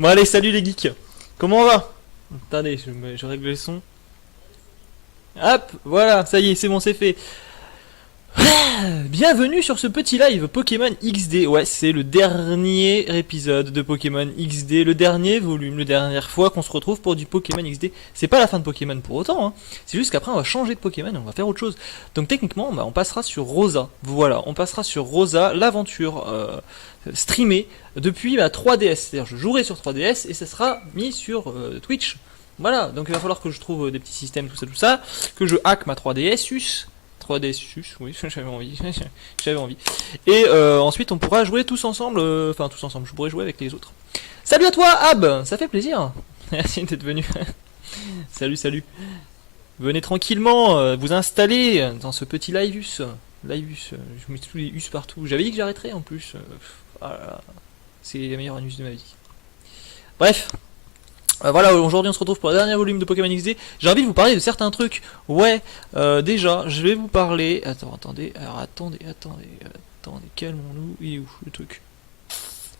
Bon allez, salut les geeks. Comment on va? Attendez, je règle le son. Hop, voilà, ça y est, c'est bon, c'est fait. Bienvenue sur ce petit live Pokémon XD. Ouais, c'est le dernier épisode de Pokémon XD, le dernier volume, la dernière fois qu'on se retrouve pour du Pokémon XD. C'est pas la fin de Pokémon pour autant, hein. C'est juste qu'après on va changer de Pokémon et on va faire autre chose. Donc techniquement, bah, on passera sur Rosa. Voilà, on passera sur Rosa, l'aventure streamée depuis ma 3DS. C'est-à-dire je jouerai sur 3DS et ça sera mis sur Twitch. Voilà, donc il va falloir que je trouve des petits systèmes, tout ça, que je hack ma 3DS. 3DS, oui, j'avais envie, j'avais envie. Et ensuite, on pourra jouer tous ensemble, enfin tous ensemble, je pourrai jouer avec les autres. Salut à toi, Ab, ça fait plaisir. Merci d'être venu. Salut, salut. Venez tranquillement vous installer dans ce petit liveus. Liveus, je mets tous les us partout. J'avais dit que j'arrêterais en plus. Voilà. C'est la meilleure anus de ma vie. Bref. Voilà, aujourd'hui on se retrouve pour le dernier volume de Pokémon XD. J'ai envie de vous parler de certains trucs. Ouais, déjà, je vais vous parler... Attendez, calmons-nous. Il est où le truc?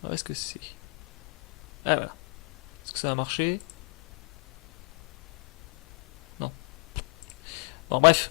Où est-ce que c'est? Ah voilà. Est-ce que ça a marché? Non. Bon, bref.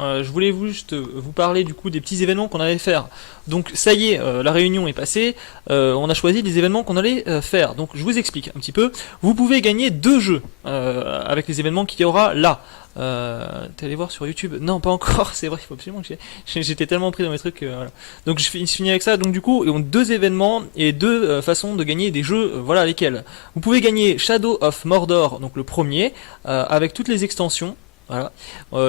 Je voulais juste vous parler du coup des petits événements qu'on allait faire. Donc ça y est, la réunion est passée, on a choisi les événements qu'on allait faire. Donc je vous explique un petit peu. Vous pouvez gagner 2 jeux avec les événements qu'il y aura là. T'es allé voir sur YouTube? Non, pas encore, c'est vrai, il faut absolument que j'étais tellement pris dans mes trucs. Voilà. Donc je finis avec ça. Donc du coup, ils ont 2 événements et 2 façons de gagner des jeux. Voilà lesquels. Vous pouvez gagner Shadow of Mordor, donc le premier, avec toutes les extensions. Voilà,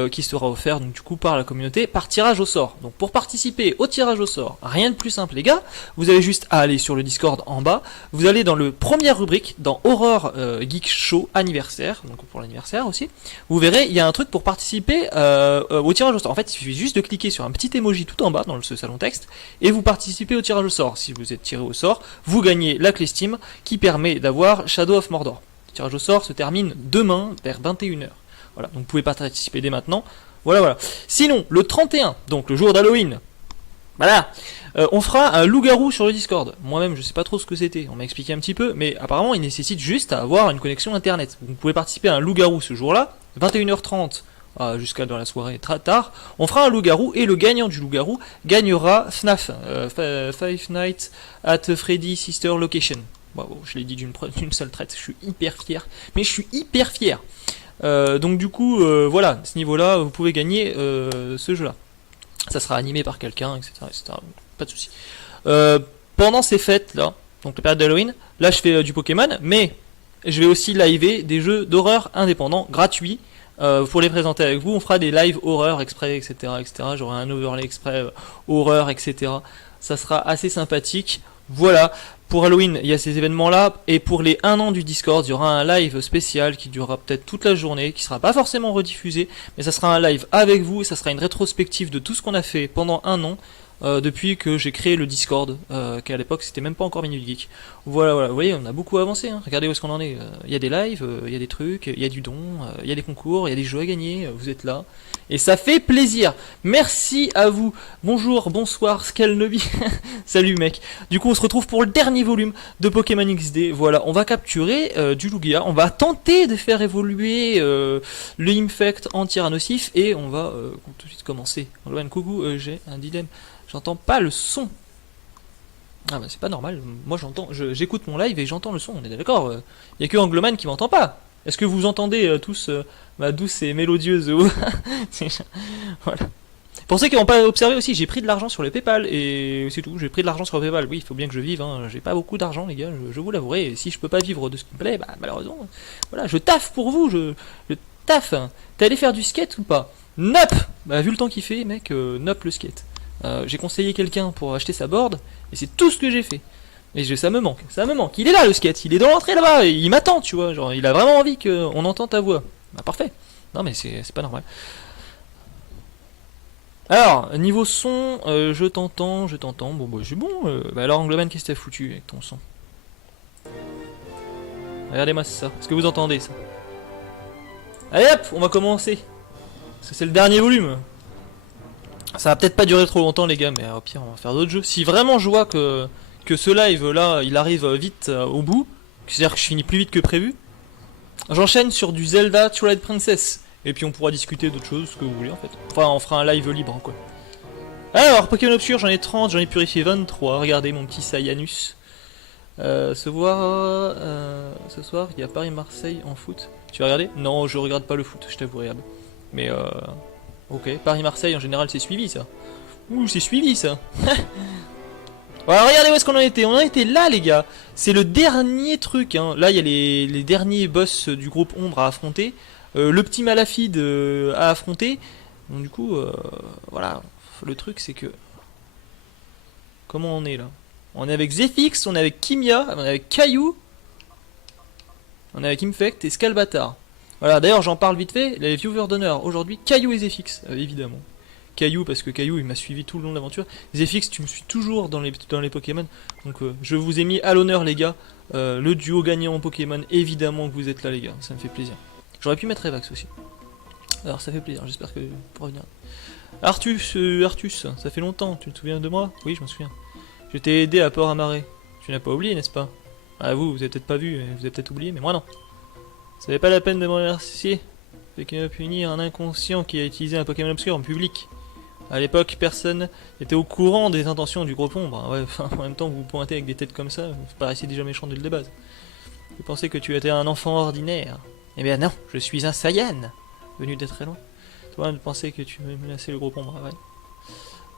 qui sera offert donc du coup par la communauté par tirage au sort. Donc pour participer au tirage au sort, rien de plus simple les gars, vous avez juste à aller sur le Discord en bas, vous allez dans le première rubrique, dans Horror Geek Show anniversaire, donc pour l'anniversaire aussi, vous verrez il y a un truc pour participer au tirage au sort. En fait il suffit juste de cliquer sur un petit emoji tout en bas dans ce salon texte et vous participez au tirage au sort. Si vous êtes tiré au sort, vous gagnez la clé Steam qui permet d'avoir Shadow of Mordor. Le tirage au sort se termine demain vers 21h. Voilà, donc vous pouvez participer dès maintenant. Voilà. Sinon, le 31, donc le jour d'Halloween, voilà, on fera un loup-garou sur le Discord. Moi-même, je sais pas trop ce que c'était. On m'a expliqué un petit peu, mais apparemment, il nécessite juste à avoir une connexion internet. Vous pouvez participer à un loup-garou ce jour-là, 21h30 jusqu'à dans la soirée très tard. On fera un loup-garou et le gagnant du loup-garou gagnera FNAF, Five Nights at Freddy's Sister Location. Bon, je l'ai dit d'une seule traite. Je suis hyper fier, mais je suis hyper fier. Donc du coup, voilà, à ce niveau-là, vous pouvez gagner ce jeu-là. Ça sera animé par quelqu'un, etc. Pas de soucis. Pendant ces fêtes-là, donc la période d'Halloween, là je fais du Pokémon, mais je vais aussi liver des jeux d'horreur indépendants, gratuits, pour les présenter avec vous. On fera des lives horreur exprès, etc. J'aurai un overlay exprès horreur, etc. Ça sera assez sympathique. Voilà, pour Halloween, il y a ces événements-là, et pour les 1 an du Discord, il y aura un live spécial qui durera peut-être toute la journée, qui sera pas forcément rediffusé, mais ça sera un live avec vous, et ça sera une rétrospective de tout ce qu'on a fait pendant 1 an, depuis que j'ai créé le Discord, qu'à l'époque c'était même pas encore Minute Geek. Voilà, vous voyez, on a beaucoup avancé, hein. Regardez où est-ce qu'on en est. Il y a des lives, il y a des trucs, il y a du don, il y a des concours, il y a des jeux à gagner, vous êtes là. Et ça fait plaisir. Merci à vous. Bonjour, bonsoir, Skalnobi. Salut mec. Du coup, on se retrouve pour le dernier volume de Pokémon XD. Voilà, on va capturer du Lugia. On va tenter de faire évoluer le Infect en Tyrannosif. Et on va tout de suite commencer. Coucou, j'ai un dilemme. J'entends pas le son. Ah bah c'est pas normal. Moi j'écoute mon live et j'entends le son. On est d'accord. Y a que Angloman qui m'entend pas. Est-ce que vous entendez tous ma douce et mélodieuse voix? Voilà. Pour ceux qui n'ont pas observé aussi, j'ai pris de l'argent sur le PayPal et c'est tout. J'ai pris de l'argent sur le PayPal. Oui, il faut bien que je vive. Hein. J'ai pas beaucoup d'argent, les gars. Je vous l'avouerai. Et si je peux pas vivre de ce qui me plaît, bah malheureusement, voilà, je taffe pour vous. Je taffe. T'es allé faire du skate ou pas? Nope. Bah vu le temps qu'il fait, mec, nope le skate. J'ai conseillé quelqu'un pour acheter sa board et c'est tout ce que j'ai fait. Et ça me manque. Il est là le skate. Il est dans l'entrée là-bas. Et il m'attend, tu vois. Genre, il a vraiment envie qu'on entende ta voix. Bah parfait. Non mais c'est pas normal. Alors, niveau son, je t'entends. Bon, bah, c'est bon. Bah, alors, Angloman, qu'est-ce que t'as foutu avec ton son? Regardez-moi ça. Est-ce que vous entendez ça? Allez hop, on va commencer. Parce que c'est le dernier volume. Ça va peut-être pas durer trop longtemps les gars, mais au pire on va faire d'autres jeux. Si vraiment je vois que ce live là il arrive vite au bout, c'est-à-dire que je finis plus vite que prévu, j'enchaîne sur du Zelda Twilight Princess. Et puis on pourra discuter d'autres choses, ce que vous voulez en fait. Enfin on fera un live libre quoi. Alors Pokémon Obscur j'en ai 30, j'en ai purifié 23. Regardez mon petit Saiyanus. Ce soir il y a Paris-Marseille en foot. Tu vas regarder? Non je regarde pas le foot, je t'avoue regarde. Mais ok, Paris-Marseille en général c'est suivi ça. Ouh c'est suivi ça. Alors regardez où est-ce qu'on en était. On en était là les gars. C'est le dernier truc hein. Là il y a les derniers boss du groupe Ombre à affronter. Le petit Malafide à affronter. Donc du coup voilà. Le truc c'est que... Comment on est là? On est avec Zephyx, on est avec Kimia, on est avec Caillou. On est avec Infect et Scalbatar. Voilà, d'ailleurs j'en parle vite fait, les viewers d'honneur aujourd'hui, Caillou et Zephyx, évidemment. Caillou parce que Caillou il m'a suivi tout le long de l'aventure. Zephyx tu me suis toujours dans les Pokémon. Donc je vous ai mis à l'honneur les gars. Le duo gagnant en Pokémon, évidemment que vous êtes là les gars, ça me fait plaisir. J'aurais pu mettre Evax aussi. Alors ça fait plaisir, j'espère que pour revenir. Artus, ça fait longtemps, tu te souviens de moi? Oui je m'en souviens. Je t'ai aidé à Port-à-Marais. Tu n'as pas oublié n'est-ce pas? Ah vous avez peut-être pas vu, vous avez peut-être oublié, mais moi non. Ça n'est pas la peine de me remercier. Fait qu'il va punir un inconscient qui a utilisé un Pokémon obscur en public. À l'époque, personne n'était au courant des intentions du groupe Ombre. Ouais, enfin, en même temps, vous vous pointez avec des têtes comme ça, vous paraissez déjà méchant dès le base. Vous pensez que tu étais un enfant ordinaire. Eh bien non, je suis un Saiyan, venu d'être très loin. Toi, de penser que tu menaçais le groupe Ombre, ouais.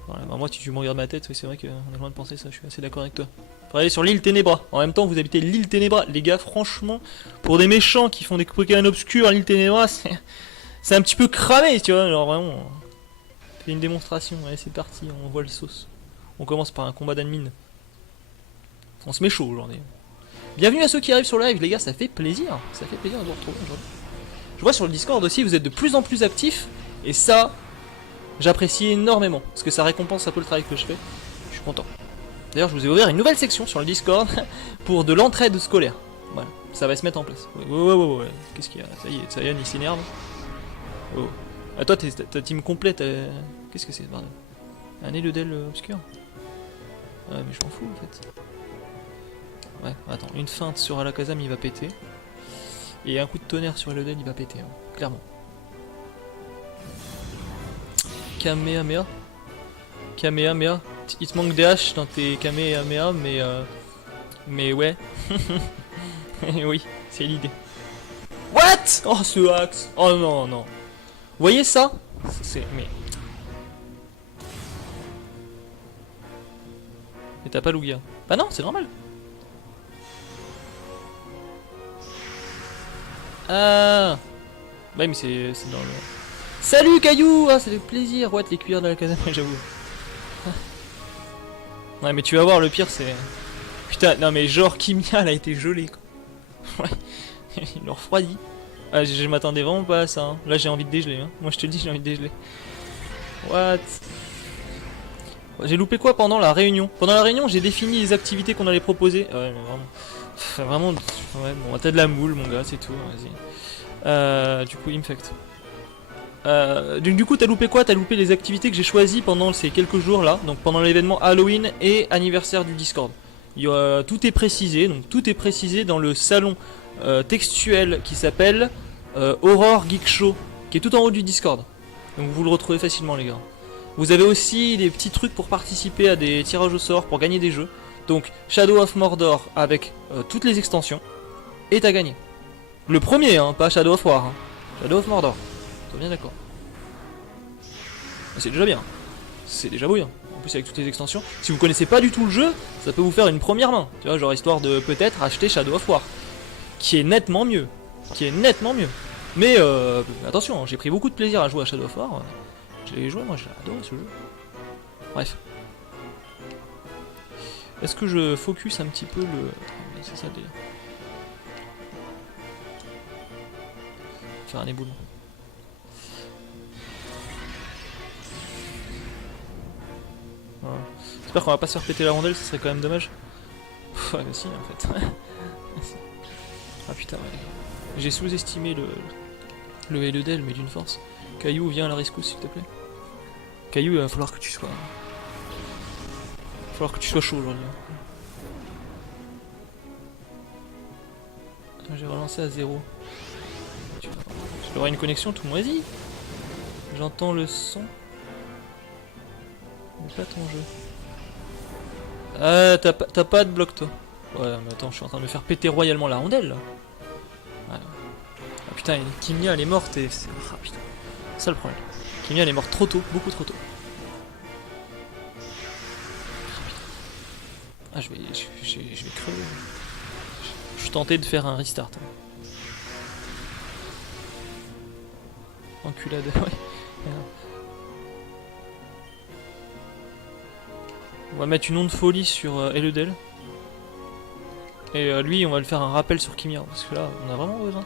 Voilà, bah moi, si tu me regardes ma tête, c'est vrai qu'on est loin de penser ça, je suis assez d'accord avec toi. Faut aller sur l'île Ténébra. En même temps, vous habitez l'île Ténébra. Les gars, franchement, pour des méchants qui font des Pokémon obscurs, l'île Ténébra, c'est un petit peu cramé, tu vois. Alors vraiment, fais une démonstration. Allez, c'est parti, on voit le sauce. On commence par un combat d'admin. On se met chaud aujourd'hui. Bienvenue à ceux qui arrivent sur le live, les gars, ça fait plaisir. Ça fait plaisir de vous retrouver aujourd'hui. Je vois sur le Discord aussi, vous êtes de plus en plus actifs. Et ça, j'apprécie énormément. Parce que ça récompense un peu le travail que je fais. Je suis content. D'ailleurs, je vous ai ouvert une nouvelle section sur le Discord pour de l'entraide scolaire. Voilà, ça va se mettre en place. Ouais. Qu'est-ce qu'il y a? Ça y est, Saiyan il s'énerve. Oh. Ah, toi, ta team complète. Qu'est-ce que c'est, bordel? Un Elodel obscur? Ouais, mais je m'en fous en fait. Ouais, attends, une feinte sur Alakazam il va péter. Et un coup de tonnerre sur Elodel il va péter, hein, clairement. Kamehameha. Kamehameha. Il te manque des haches dans tes Kamehameha, mais ouais. Oui, c'est l'idée. What? Oh, ce axe. Oh non, non. Vous voyez ça? C'est... Mais t'as pas Lugia. Bah non, c'est normal. Ah. Bah mais c'est dans le... Salut Caillou. Ah, ça fait plaisir. What, les cuillères de la caserne, j'avoue. Ouais mais tu vas voir, le pire c'est... Putain, non mais genre Kimia elle a été gelée quoi. Ouais, il leur refroidit. Ah, je m'attendais vraiment pas à ça, hein. Là j'ai envie de dégeler, hein. Moi je te le dis, j'ai envie de dégeler. What? J'ai loupé quoi pendant la réunion? Pendant la réunion j'ai défini les activités qu'on allait proposer. Ouais mais vraiment... Vraiment... Ouais bon, t'as de la moule mon gars, c'est tout, vas-y. Du coup, Infect. Du coup, t'as loupé quoi? T'as loupé les activités que j'ai choisies pendant ces quelques jours là, donc pendant l'événement Halloween et anniversaire du Discord. Tout est précisé, donc tout est précisé dans le salon textuel qui s'appelle Aurore Geek Show, qui est tout en haut du Discord. Donc vous le retrouvez facilement les gars. Vous avez aussi des petits trucs pour participer à des tirages au sort pour gagner des jeux. Donc Shadow of Mordor avec toutes les extensions, et t'as gagné. Le premier, hein, pas Shadow of War, hein. Shadow of Mordor. T'es bien d'accord. C'est déjà bien. C'est déjà bouillant. En plus avec toutes les extensions. Si vous connaissez pas du tout le jeu, ça peut vous faire une première main. Tu vois, genre histoire de peut-être acheter Shadow of War. Qui est nettement mieux. Mais attention, j'ai pris beaucoup de plaisir à jouer à Shadow of War. J'ai joué, moi j'ai adoré ce jeu. Bref. Est-ce que je focus un petit peu le... C'est ça le délire. Faire un éboulement. Voilà. J'espère qu'on va pas se faire péter la rondelle, ce serait quand même dommage. Ouais, mais si, en fait. Ah putain, ouais. J'ai sous-estimé le Elodel, mais d'une force. Caillou, viens à la rescousse, s'il te plaît. Caillou, il va falloir que tu sois... chaud aujourd'hui. J'ai relancé à 0. Je dois une connexion tout moisi. J'entends le son. Mais pas ton jeu. Ah, t'as pas de bloc toi. Ouais, mais attends, je suis en train de me faire péter royalement la rondelle là. Ouais. Ah putain, Kimia elle est morte et... Ah putain, c'est ça le problème. Kimia elle est morte trop tôt, beaucoup trop tôt. Ah, je vais crever. Je suis tenté de faire un restart. Enculade, ouais. On va mettre une onde folie sur Eludel. Et lui, on va le faire un rappel sur Kimia. Parce que là, on a vraiment besoin.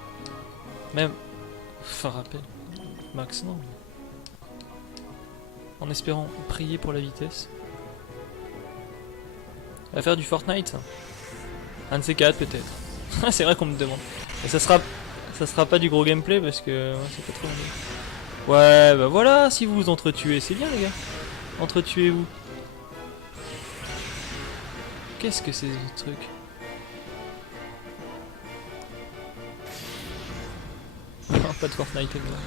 Même. Enfin, rappel. Max, non. En espérant prier pour la vitesse. On va faire du Fortnite, ça. Un de ces quatre, peut-être. C'est vrai qu'on me demande. Et ça sera pas du gros gameplay parce que ouais, c'est pas trop long. Ouais, bah voilà, si vous vous entretuez, c'est bien les gars. Entretuez-vous. Qu'est-ce que c'est ce truc? Pas de Fortnite avec moi.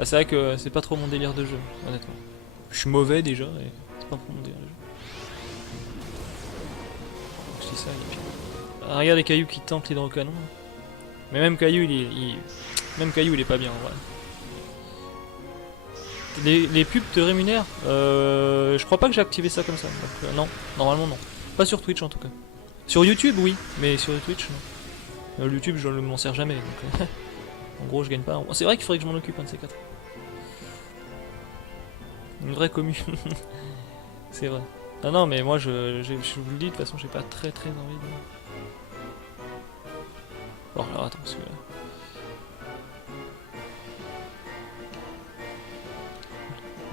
Ah, c'est vrai que c'est pas trop mon délire de jeu, honnêtement. Je suis mauvais déjà et c'est pas trop mon délire de jeu. Je dis ça, il est pire. Ah, regarde les cailloux qui tentent l'hydrocanon. Mais même caillou même caillou il est pas bien en vrai. Les pubs te rémunèrent je crois pas que j'ai activé ça comme ça. Donc, non, normalement non. Pas sur Twitch en tout cas. Sur YouTube oui, mais sur Twitch non. YouTube je ne m'en sers jamais donc en gros je gagne pas. C'est vrai qu'il faudrait que je m'en occupe un de ces quatre. Une vraie commu. C'est vrai. Ah non mais moi je vous le dis de toute façon j'ai pas très envie de... Bon alors attends parce que...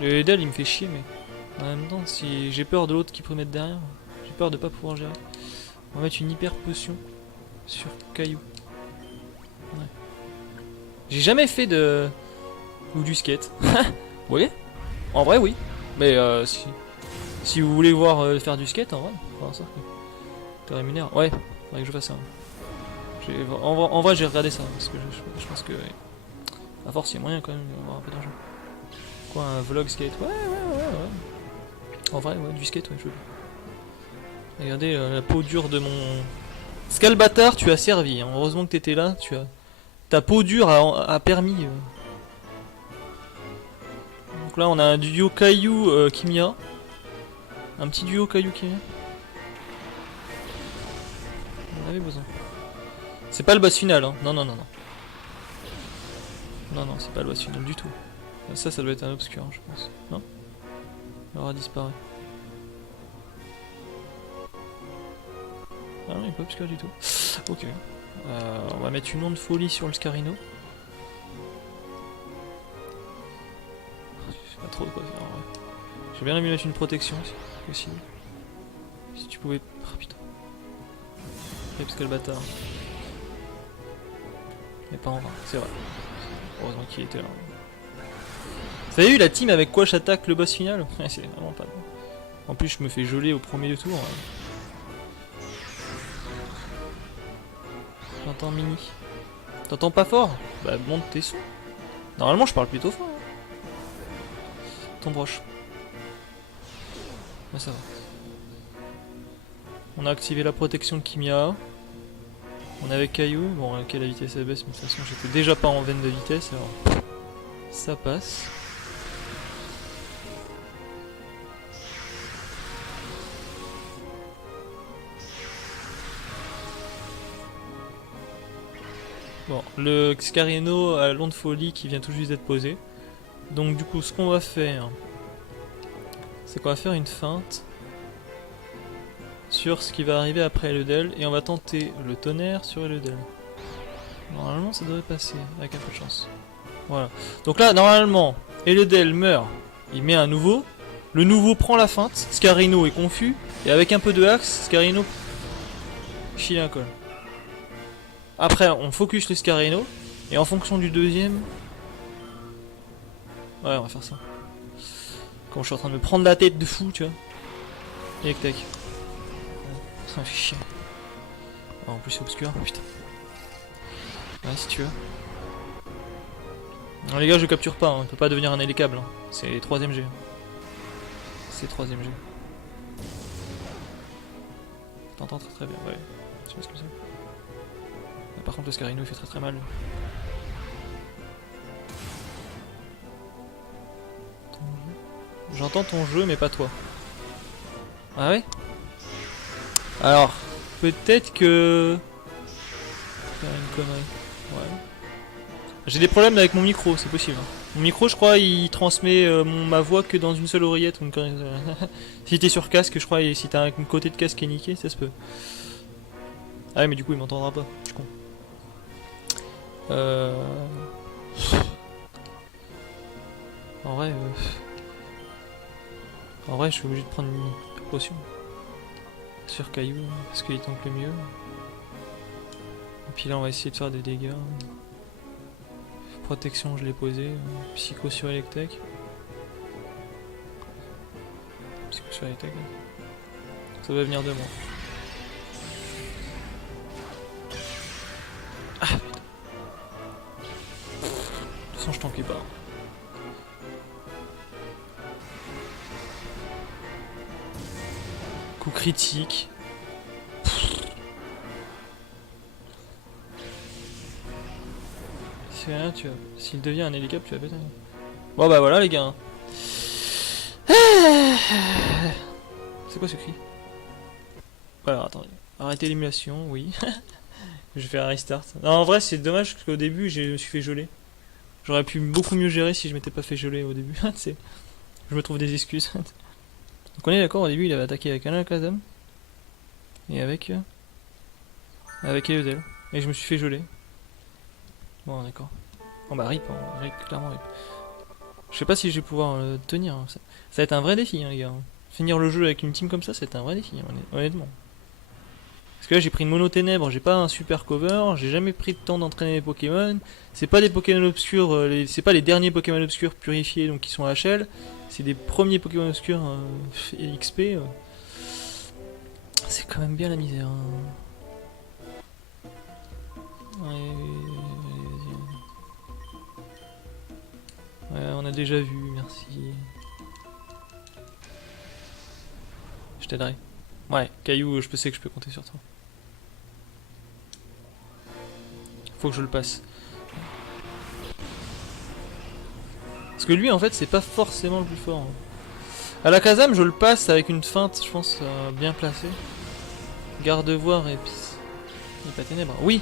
Le Edel il me fait chier mais... En même temps si j'ai peur de l'autre qui peut mettre derrière, j'ai peur de pas pouvoir gérer. On va mettre une hyper potion sur Caillou. Ouais. J'ai jamais fait de... Ou du skate. Oui. En vrai oui. Mais si vous voulez voir faire du skate en vrai, enfin, ça te rémunère. Ouais, faudrait que je fasse ça. En vrai j'ai regardé ça parce que je pense que à force il y a moyen quand même d'avoir un peu d'argent. Quoi, un vlog skate? Ouais. En vrai ouais, du skate ouais, je veux. Regardez la peau dure de mon... Scalbatar, tu as servi, hein. Heureusement que t'étais là, tu as... Ta peau dure a permis... Donc là on a un duo Caillou Kimia. Un petit duo Caillou Kimia. On avait besoin. C'est pas le boss final hein, non. Non, c'est pas le boss final du tout. Ça doit être un obscur, je pense. Non? Il aura disparu. Ah non, il est pas obscur du tout. Ok. On va mettre une onde folie sur le Scarino. Je sais pas trop de quoi faire en vrai. J'ai bien aimé mettre une protection si possible. Si tu pouvais... Oh putain. Parce que le bâtard. Mais pas en vain, c'est vrai. Heureusement qu'il était là. Vous avez vu la team avec quoi j'attaque le boss final? Ouais, c'est vraiment pas bon. En plus, je me fais geler au premier tour. J'entends Mini. T'entends pas fort? Bah, monte tes sons. Normalement, je parle plutôt fort. Ton broche. Bah, ça va. On a activé la protection de Kimia. On est avec Caillou. Bon, ok, la vitesse elle baisse, mais de toute façon, j'étais déjà pas en veine de vitesse, alors ça passe. Bon, le Scarino a l'onde folie qui vient tout juste d'être posée. Donc du coup, ce qu'on va faire, c'est qu'on va faire une feinte sur ce qui va arriver après Eludel, et on va tenter le tonnerre sur Eludel. Normalement, ça devrait passer avec un peu de chance. Voilà. Donc là, normalement, Eludel meurt, il met un nouveau. Le nouveau prend la feinte, Scarino est confus, et avec un peu de axe, Scarino chie un col. Après, on focus le Scarino, et en fonction du deuxième... Ouais, on va faire ça. Quand je suis en train de me prendre la tête de fou, tu vois. Electek. Ça me fait chier. Oh, en plus c'est obscur, putain. Ouais, si tu veux. Non les gars, je capture pas, hein. On peut pas devenir un hélicable. Hein. C'est 3ème G. C'est 3ème G. T'entends très très bien, ouais. Je sais pas ce que c'est. Par contre, le Scarino il fait très très mal. J'entends ton jeu, mais pas toi. Ah ouais? Alors, peut-être que... faire une connerie. Ouais. J'ai des problèmes avec mon micro, c'est possible. Mon micro, je crois, il transmet ma voix que dans une seule oreillette. Ou une connerie. Si t'es sur casque, je crois, et si t'as un côté de casque qui est niqué, ça se peut. Ah ouais, mais du coup, il m'entendra pas. Je suis con. En vrai... En vrai, je suis obligé de prendre une précaution. Sur Caillou, parce qu'il tank le mieux. Et puis là, on va essayer de faire des dégâts. Protection, je l'ai posé. Psycho sur Electek. Psycho sur Electek. Ça va venir de moi. Ah putain. De toute façon, je tankais pas. Coup critique. Si rien, tu vas... S'il devient un hélicoptère, tu vas péter. Bon bah voilà les gars. C'est quoi ce cri? Alors attendez. Arrêtez l'émulation, oui. Je vais faire un restart. Non, en vrai c'est dommage parce qu'au début je me suis fait geler. J'aurais pu beaucoup mieux gérer si je m'étais pas fait geler au début. Je me trouve des excuses. Donc on est d'accord, au début il avait attaqué avec un Alakazam. Et avec Eudel. Et je me suis fait geler. Bon d'accord. Bon bah rip, hein, rip, clairement rip. Je sais pas si je vais pouvoir tenir. Hein. Ça va être un vrai défi hein, les gars. Finir le jeu avec une team comme ça, c'est un vrai défi, hein, honnêtement. Parce que là j'ai pris une mono ténèbres, j'ai pas un super cover, j'ai jamais pris le temps d'entraîner les Pokémon. C'est pas des Pokémon obscurs, c'est pas les derniers Pokémon obscurs purifiés donc qui sont HL. C'est des premiers Pokémon obscurs XP. C'est quand même bien la misère. Hein. Ouais, on a déjà vu, merci. Je t'aiderai. Ouais, Caillou, je sais que je peux compter sur toi. Faut que je le passe. Parce que lui, en fait, c'est pas forcément le plus fort. Hein. Alakazam, je le passe avec une feinte, je pense, bien placée. Garde-voir et puis... Il n'est pas ténèbres. Oui,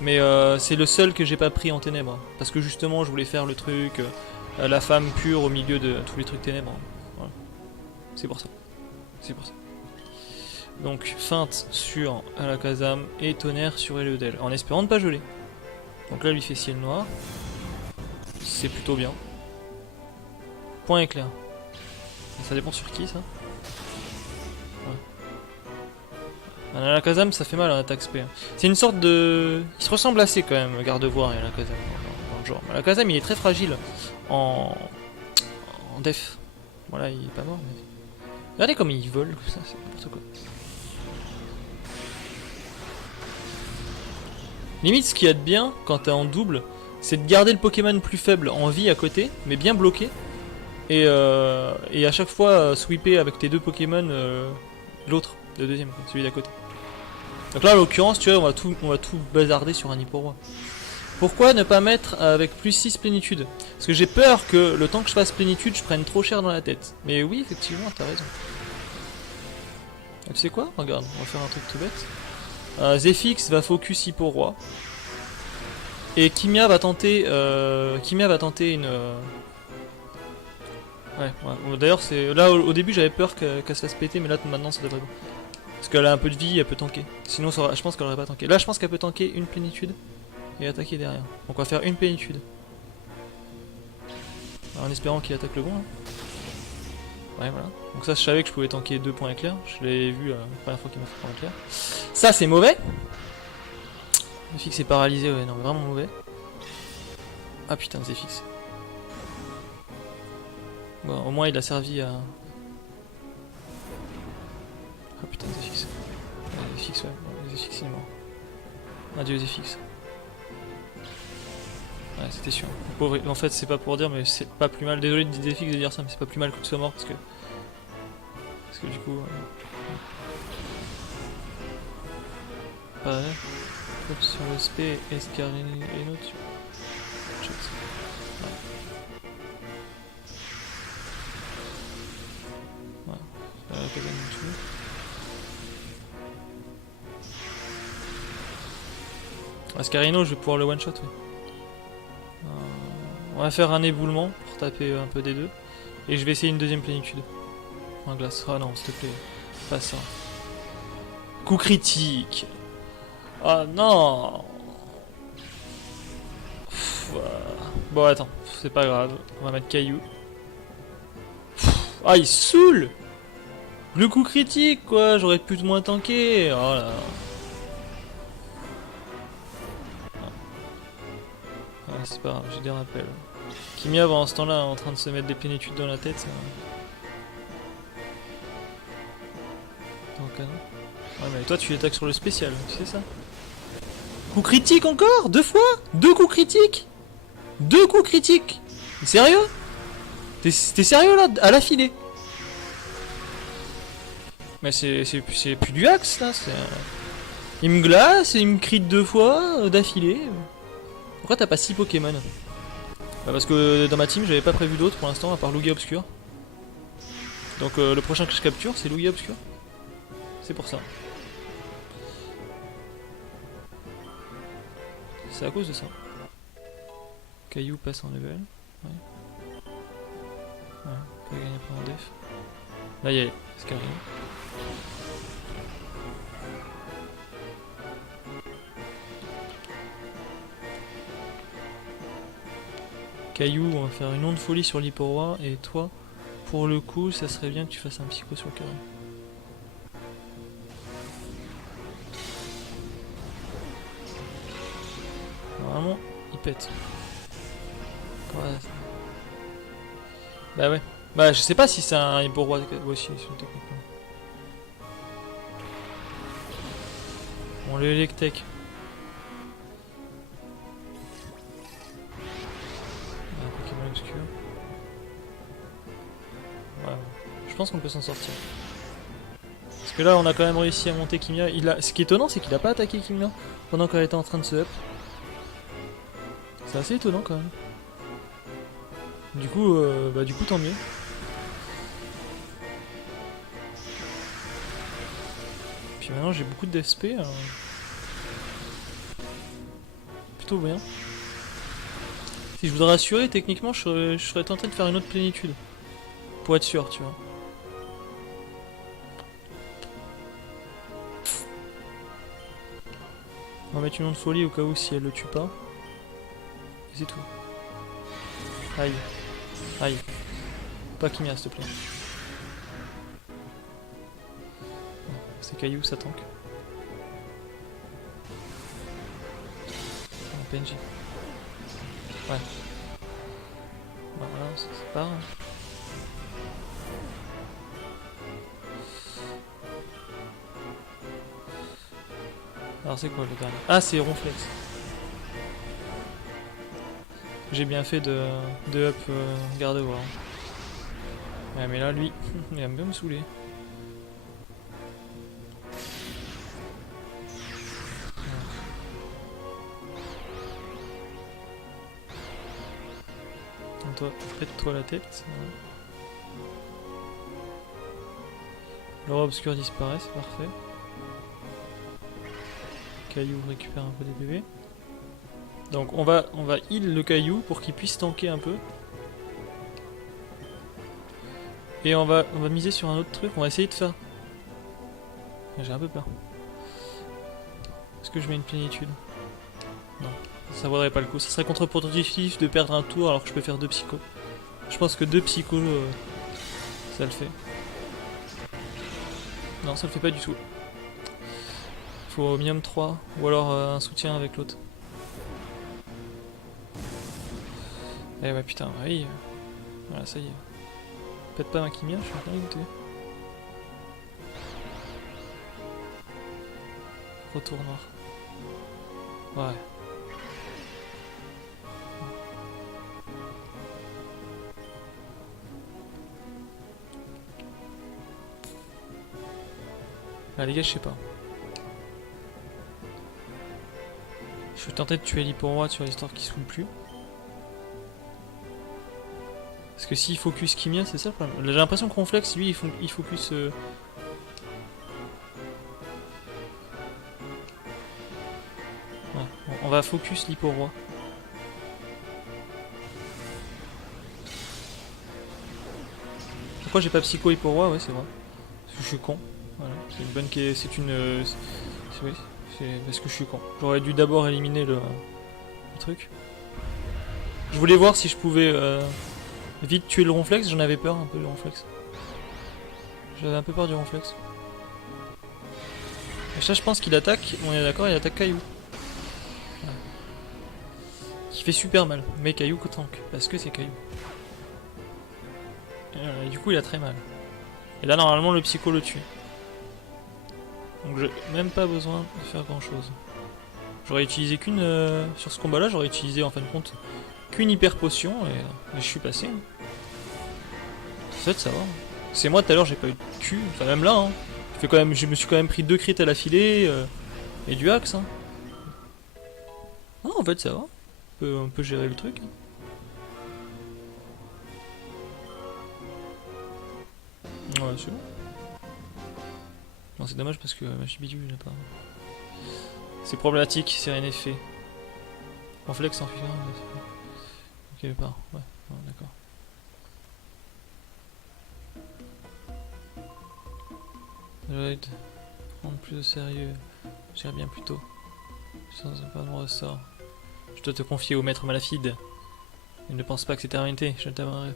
mais c'est le seul que j'ai pas pris en ténèbres. Parce que justement, je voulais faire le truc... la femme pure au milieu de tous les trucs ténèbres. Voilà. C'est pour ça. C'est pour ça. Donc, feinte sur Alakazam et tonnerre sur Eleudel. En espérant ne pas geler. Donc là, lui fait ciel noir. C'est plutôt bien. Point éclair. Ça dépend sur qui, ça. Ouais. Un Alakazam, ça fait mal en attaque SP. C'est une sorte de... Il se ressemble assez quand même, Gardevoir et Alakazam dans le genre. Alakazam, il est très fragile en def. Voilà, il est pas mort. Mais... Regardez comme il vole, comme ça, c'est n'importe quoi. Limite, ce qu'il y a de bien quand t'es en double, c'est de garder le Pokémon plus faible en vie à côté, mais bien bloqué. Et à chaque fois, sweeper avec tes deux Pokémon l'autre, le deuxième, celui d'à côté. Donc là, en l'occurrence, tu vois, on va tout bazarder sur un Hipporoi. Pourquoi ne pas mettre avec plus 6 plénitude? Parce que j'ai peur que le temps que je fasse plénitude, je prenne trop cher dans la tête. Mais oui, effectivement, t'as raison. Et tu sais quoi? Regarde, on va faire un truc tout bête. Zephyx va focus Hipporoi. Et Kimia va tenter une... Ouais. D'ailleurs, c'est là au début j'avais peur qu'elle se fasse péter, mais là maintenant ça devrait... Parce qu'elle a un peu de vie, elle peut tanker. Sinon, je pense qu'elle aurait pas tanké. Là, je pense qu'elle peut tanker une plénitude et attaquer derrière. Donc, on va faire une plénitude. Alors, en espérant qu'il attaque le bon. Hein. Ouais, voilà. Donc, ça, je savais que je pouvais tanker 2 points éclair. Je l'ai vu la première fois qu'il m'a fait point éclair. Ça, c'est mauvais. Zephyx est paralysé, ouais, non, mais vraiment mauvais. Ah putain, Zephyx. Bon, au moins il a servi à... Ah putain, Zephyx. Zephyx, ouais. Zephyx il est mort. Adieu Zephyx. Ouais, c'était sûr. Pauvre... En fait, c'est pas pour dire, mais c'est pas plus mal. Désolé de Zephyx de dire ça, mais c'est pas plus mal que tu sois mort parce que... Parce que du coup... Ouais. Hop, sur le SP, Escarino, tu... Check ça. Ouais. Ascarino, je vais pouvoir le one shot. Oui. On va faire un éboulement pour taper un peu des deux. Et je vais essayer une deuxième plénitude. En glace. Ah non, s'il te plaît. Pas ça. Coup critique. Ah non. Bon, attends. C'est pas grave. On va mettre caillou. Ah, il saoule. Le coup critique, quoi. J'aurais pu moins tanker. Oh là là. Ah, c'est pas grave, j'ai des rappels. Kimia, pendant ce temps-là, en train de se mettre des plénitudes dans la tête, ça... Dans le canon. Ouais, mais toi, tu attaques sur le spécial, tu sais ça? Coup critique encore? 2 fois? 2 coups critiques? 2 coups critiques? Sérieux? T'es sérieux là? À l'affilée? Mais c'est plus du axe là, il me glace et il me crie 2 fois d'affilée. Pourquoi t'as pas 6 Pokémon? Bah parce que dans ma team j'avais pas prévu d'autres pour l'instant à part Lugia Obscur. Donc le prochain que je capture c'est Lugia Obscur. C'est pour ça. C'est à cause de ça. Caillou passe en level. Ouais. Ouais, on peut gagner un peu en def. Là il y a Scarino. Caillou, on va faire une onde folie sur l'Hipporoi et toi, pour le coup, ça serait bien que tu fasses un psycho sur le carré. Normalement, il pète. Ouais. Bah ouais. Bah je sais pas si c'est un Hipporoi aussi, techniquement. Bon, le Electek. Un Pokémon obscur. Ouais, je pense qu'on peut s'en sortir. Parce que là, on a quand même réussi à monter Kimia. Ce qui est étonnant, c'est qu'il a pas attaqué Kimia pendant qu'elle était en train de se up. C'est assez étonnant quand même. Du coup, tant mieux. Puis maintenant, j'ai beaucoup de DSP. Plutôt bien. Si je voudrais assurer, techniquement, je serais tenté de faire une autre plénitude. Pour être sûr, tu vois. On va mettre une onde folie au cas où si elle le tue pas. Et c'est tout. Aïe. Aïe. Pas Kimia, s'il te plaît. C'est caillou, ça tank. PNJ. Ouais. Voilà, ça se part. Alors c'est quoi le dernier? Ah, c'est Ronflex. J'ai bien fait de up garde-voir. Ouais, mais là, lui, il aime bien me saouler. Toi, prête-toi la tête. L'aura obscure disparaît, c'est parfait. Caillou récupère un peu des bébés. Donc on va heal le caillou pour qu'il puisse tanker un peu. Et on va miser sur un autre truc, on va essayer de faire... J'ai un peu peur. Est-ce que je mets une plénitude? Non, ça vaudrait pas le coup. Ça serait contre-productif de perdre un tour alors que je peux faire 2 psychos. Je pense que 2 psychos, ça le fait. Non, ça le fait pas du tout. Faut au minimum 3, ou alors un soutien avec l'autre. Eh ouais putain, oui. Voilà, ça y est. Pète pas ma Kimia, je suis en train d'écouter. Retour noir. Ouais. Ah les gars, je sais pas. Je suis tenté de tuer l'Hipporoi sur l'histoire qui saoule plus. Parce que s'il focus Kimia, c'est ça le problème. J'ai l'impression que Ronflex, lui, il focus... Ouais, on va focus l'Hipporoi. Pourquoi j'ai pas Psycho Hipporoi? Ouais, c'est vrai. Parce que je suis con. Voilà, c'est une bonne... C'est une... Oui, c'est parce que je suis con. J'aurais dû d'abord éliminer le truc. Je voulais voir si je pouvais vite tuer le Ronflex, j'en avais peur un peu du Ronflex. J'avais un peu peur du Ronflex. Et ça, je pense qu'il attaque, on est d'accord, il attaque Caillou. Voilà. Qui fait super mal, mais Caillou tank, parce que c'est Caillou. Et du coup, il a très mal. Et là, normalement, le psycho le tue. Donc, j'ai même pas besoin de faire grand chose. J'aurais utilisé qu'une. Sur ce combat là, j'aurais utilisé en fin de compte qu'une hyper potion et je suis passé. C'est ça va. C'est moi tout à l'heure, j'ai pas eu de cul. Enfin, même là, hein. Je me suis quand même pris 2 crits à la filée et du axe. Hein. Non, en fait, ça va. On peut gérer le truc. Ouais, c'est bon. Non, c'est dommage parce que ma chibidu, il n'a pas. C'est problématique, c'est rien n'est fait. En flex, en figure. Ok, part. Ouais, d'accord. Lloyd, prendre plus au sérieux. J'irai bien plus tôt. Sans pas de ressort. Je dois te confier au maître Malafide. Il ne pense pas que c'est terminé. Je ne t'abandonnerai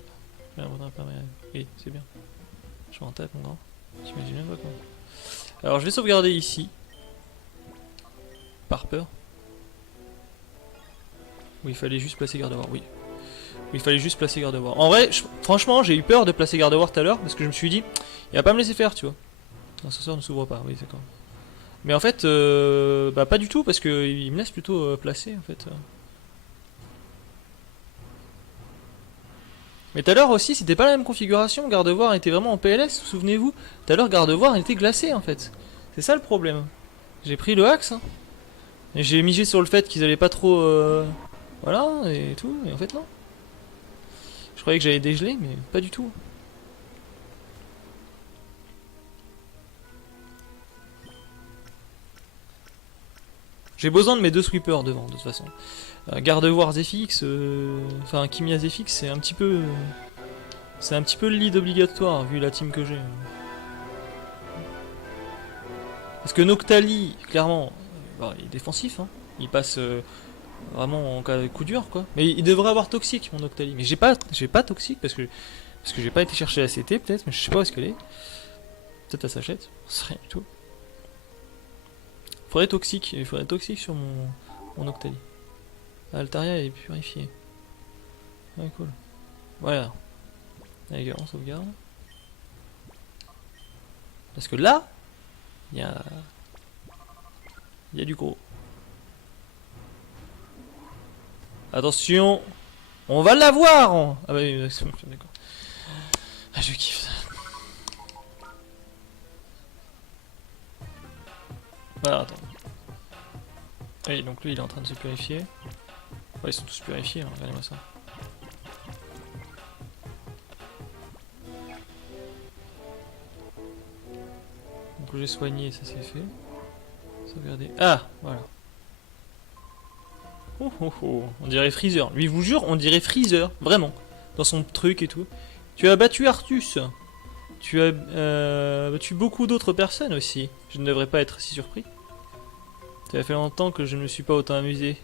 pas. Oui, c'est bien. Je m'en tape, mon grand. J'imagine même pas comment. Alors, je vais sauvegarder ici. Par peur. Oui, il fallait juste placer garde-voir, oui. Il fallait juste placer garde-voir. En vrai, franchement, j'ai eu peur de placer garde-voir tout à l'heure parce que je me suis dit, il va pas me laisser faire, tu vois. L'ascenseur ne s'ouvre pas, oui, d'accord. Mais en fait, bah pas du tout parce qu'il me laisse plutôt placer en fait. Mais tout à l'heure aussi, c'était pas la même configuration. Garde-voir était vraiment en PLS, souvenez-vous. Tout à l'heure, garde-voir était glacé en fait. C'est ça le problème. J'ai pris le axe. Hein, et j'ai misé sur le fait qu'ils allaient pas trop. Voilà, et tout. Et en fait, non. Je croyais que j'allais dégeler, mais pas du tout. J'ai besoin de mes 2 sweepers devant, de toute façon. Garde-voir Zephyx, enfin Kimia Zephyx, c'est un petit peu. C'est un petit peu le lead obligatoire vu la team que j'ai. Parce que Noctali, clairement, bah, il est défensif, hein. Il passe vraiment en cas de coup dur, quoi. Mais il devrait avoir toxique, mon Noctali. Mais j'ai pas toxique parce que j'ai pas été chercher la CT, peut-être, mais je sais pas où est-ce qu'elle est. Peut-être à Sachette, c'est rien du tout. Il faudrait toxique sur mon Noctali. Altaria est purifié. Ouais, cool. Voilà. Allez, on sauvegarde. Parce que là, il y a du gros. Attention, on va l'avoir. Ah bah oui, d'accord. Ah, je kiffe ça. Voilà, attends. Oui, donc lui il est en train de se purifier. Ouais, ils sont tous purifiés, hein, regardez-moi ça. Donc j'ai soigné, ça c'est fait. Sauvegarder. Ah, voilà. Oh, oh, oh. On dirait Freezer. Lui, vous jure, on dirait Freezer, vraiment. Dans son truc et tout. Tu as battu Artus. Tu as battu beaucoup d'autres personnes aussi. Je ne devrais pas être si surpris. Ça fait longtemps que je ne me suis pas autant amusé.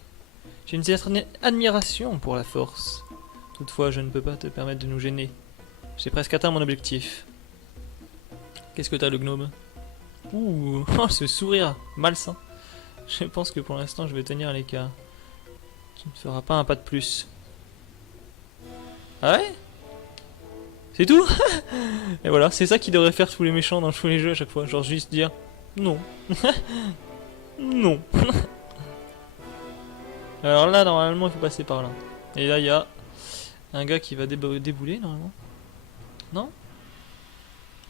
J'ai une certaine admiration pour la force. Toutefois, je ne peux pas te permettre de nous gêner. J'ai presque atteint mon objectif. Qu'est-ce que t'as, le gnome? Ouh, oh, ce sourire malsain. Je pense que pour l'instant, je vais tenir à l'écart. Tu ne feras pas un pas de plus. Ah ouais? C'est tout. Et voilà, c'est ça qui devrait faire tous les méchants dans tous les jeux à chaque fois. Genre juste dire non. Non. Alors là, normalement, il faut passer par là. Et là, il y a un gars qui va débouler, normalement. Non?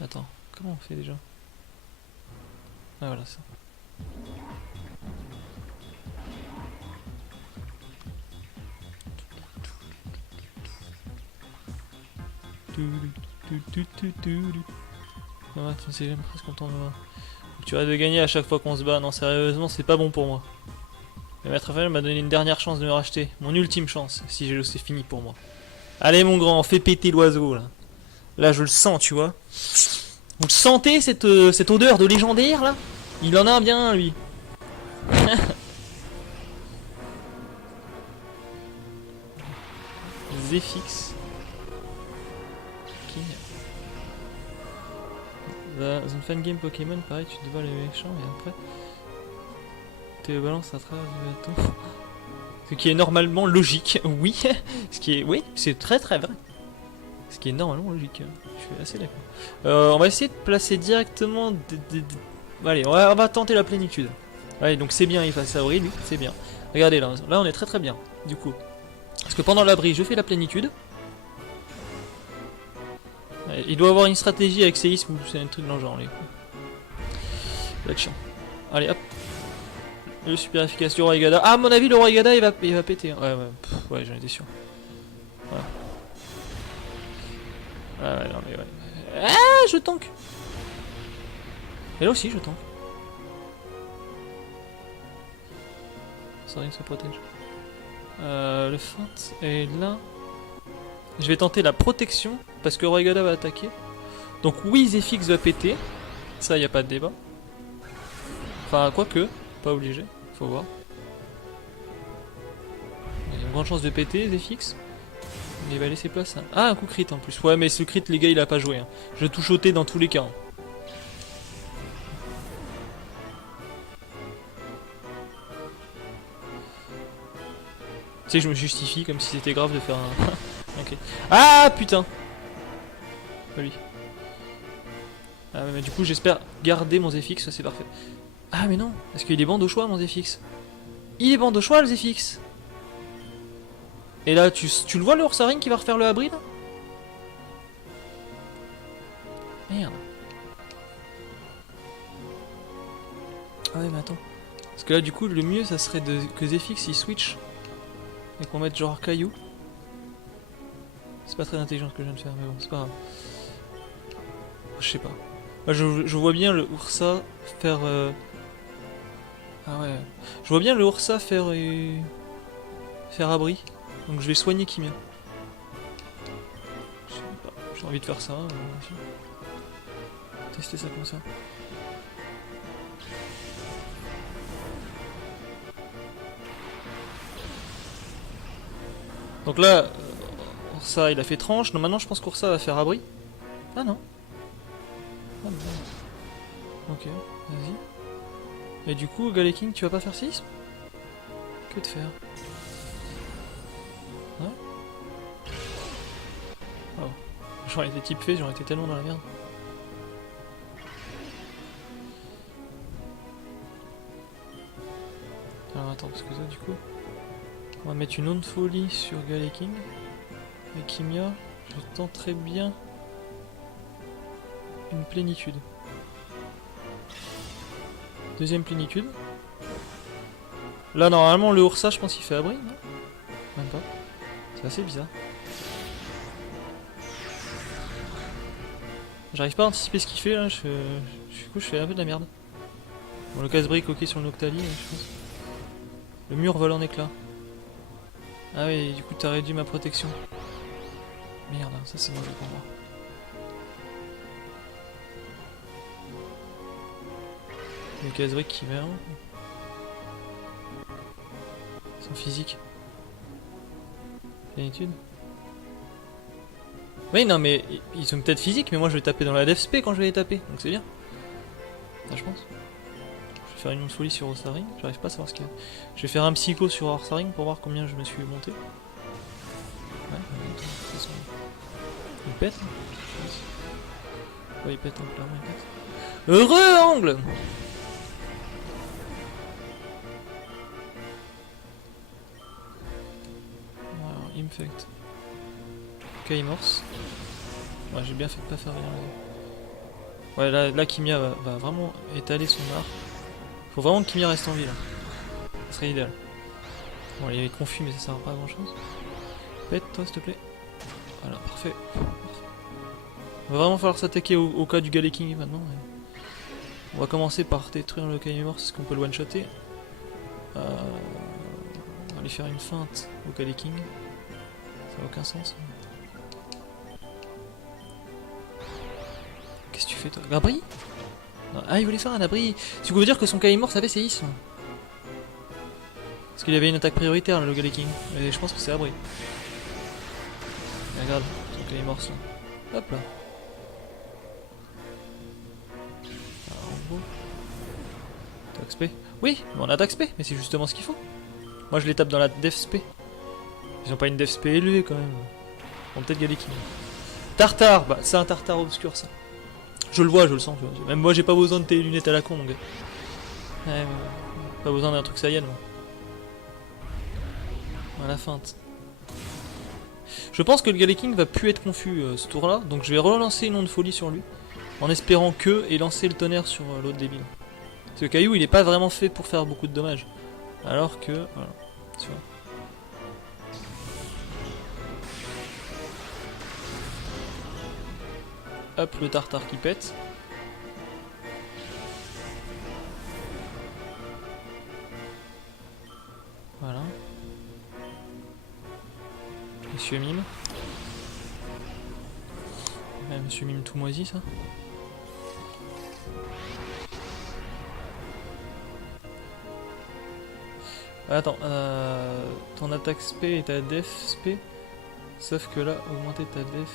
Attends, comment on fait déjà? Ah voilà, ça. Ah, tu ne sais jamais presque content de moi. Tu vas de gagner à chaque fois qu'on se bat. Non, sérieusement, c'est pas bon pour moi. Le maître Raphaël m'a donné une dernière chance de me racheter. Mon ultime chance. Si j'ai le c'est fini pour moi. Allez, mon grand, fais péter l'oiseau, là. Là, je le sens, tu vois. Vous le sentez, cette odeur de légendaire, là? Il en a bien, lui. Zephyx. King. Dans une fan game Pokémon, pareil, tu te bats les méchants et après tu balances à travers du bâton. Ce qui est normalement logique, oui. Ce qui est, oui, c'est très très vrai. Ce qui est normalement logique. Je suis assez d'accord. On va essayer de placer directement. Allez, on va tenter la plénitude. Allez, donc c'est bien, il passe abri, lui, c'est bien. Regardez là, là on est très très bien. Du coup, parce que pendant l'abri, je fais la plénitude. Il doit avoir une stratégie avec séisme ou c'est un truc dans le genre. Ça va être chiant. Allez hop. Le super efficace du roi Igada. Ah, à mon avis, le roi Igada il va péter. Ouais, ouais, j'en étais sûr. Voilà. Ouais, non, mais ouais. Ah, je tank. Et là aussi, je tank. Ça rien que se protège. Le feinte est là. Je vais tenter la protection parce que Roigada va attaquer. Donc oui, Zephyx va péter. Ça, y a pas de débat. Enfin, quoique, pas obligé. Faut voir. Il y a une grande chance de péter, Zephyx. Mais il va laisser place à... Ah, un coup crit en plus. Ouais, mais ce crit, les gars, il a pas joué. Hein. Je touche au T dans tous les cas. Hein. Tu sais, je me justifie comme si c'était grave de faire un... ok. Ah, putain. Pas lui. Ah, mais du coup, j'espère garder mon Zephyx, ça c'est parfait. Ah, mais non, parce qu'il est bande au choix, mon Zephyx. Il est bande au choix, le Zephyx. Et là, tu le vois, le Ursaring qui va refaire le abri, là? Merde. Ah ouais, mais attends. Parce que là, du coup, le mieux, ça serait que Zephyx, il switch. Et qu'on mette genre caillou. C'est pas très intelligent ce que je viens de faire, mais bon, c'est pas grave. Je sais pas. Moi, je vois bien le Ursa faire... Ah ouais. Je vois bien le Ursa faire... faire abri. Donc je vais soigner Kimia. Je sais pas. J'ai envie de faire ça. Tester ça comme ça. Donc là, Ursa il a fait tranche. Donc maintenant je pense qu'Ursa va faire abri. Ah non. Ah non. Ok, vas-y. Et du coup, Galeking, tu vas pas faire 6? Que de faire? Ouais. Oh. J'aurais été type fait, j'aurais été tellement dans la merde. Alors attends, parce que ça du coup... On va mettre une onde folie sur Galeking. Et Kimia, je tenterai bien une plénitude. Deuxième plénitude. Là normalement le Ursa je pense qu'il fait abri, non? Même pas. C'est assez bizarre. J'arrive pas à anticiper ce qu'il fait là, du coup je fais un peu de la merde. Bon, le casse-brique ok sur le Noctali, je pense. Le mur vole en éclats. Ah oui, du coup t'as réduit ma protection. Merde, ça c'est mauvais pour moi. Le casse-brique qui meurt. Son physique. Plénitude. Oui, non, mais ils sont peut-être physiques, mais moi je vais taper dans la def spé quand je vais les taper, donc c'est bien. Ça, je pense. Je vais faire une folie sur Ursaring, j'arrive pas à savoir ce qu'il y a. Je vais faire un psycho sur Ursaring pour voir combien je me suis monté. Ouais, de toute façon. Il pète, hein, je pense. Ouais, il pète, hein, clairement, il pète. Heureux angle! Alors, Infect. K-Morse. Ouais, j'ai bien fait de pas faire rien là. Ouais, là Kimia va vraiment étaler son art. Faut vraiment que Kimia reste en vie là. Ce serait idéal. Bon, il est confus, mais ça sert pas à grand chose. Pète toi, s'il te plaît. Voilà, parfait. Il va vraiment falloir s'attaquer au cas du Galeking maintenant. On va commencer par détruire le Kaimor, c'est ce qu'on peut le one-shotter. On va aller faire une feinte au Galeking. Ça n'a aucun sens. Qu'est-ce que tu fais toi? Abri? Ah, il voulait faire un abri. Ce qui veut dire que son Kaimor savait séisme. Parce qu'il avait une attaque prioritaire le Galeking. Et je pense que c'est abri. Et regarde, son Kaimor là. Hop là. Attaque SP. Oui, mais on attaque SP, mais c'est justement ce qu'il faut. Moi je les tape dans la def SP. Ils ont pas une def SP élevée quand même. Bon, peut-être Galeking. Tartare, bah c'est un tartare obscur ça. Je le vois, je le sens. Même moi j'ai pas besoin de tes lunettes à la con mon gars. Ouais, pas besoin d'un truc Saiyan moi. À la feinte. Je pense que le Galeking va plus être confus ce tour là, donc je vais relancer une onde folie sur lui. En espérant que et lancer le tonnerre sur l'autre débile. Parce que Caillou il est pas vraiment fait pour faire beaucoup de dommages. Alors que. Voilà. Tu vois. Hop, le tartare qui pète. Voilà. Monsieur Mime. Ouais, Monsieur Mime tout moisi ça. Attends, ton attaque SP et ta def SP. Sauf que là, augmenter ta def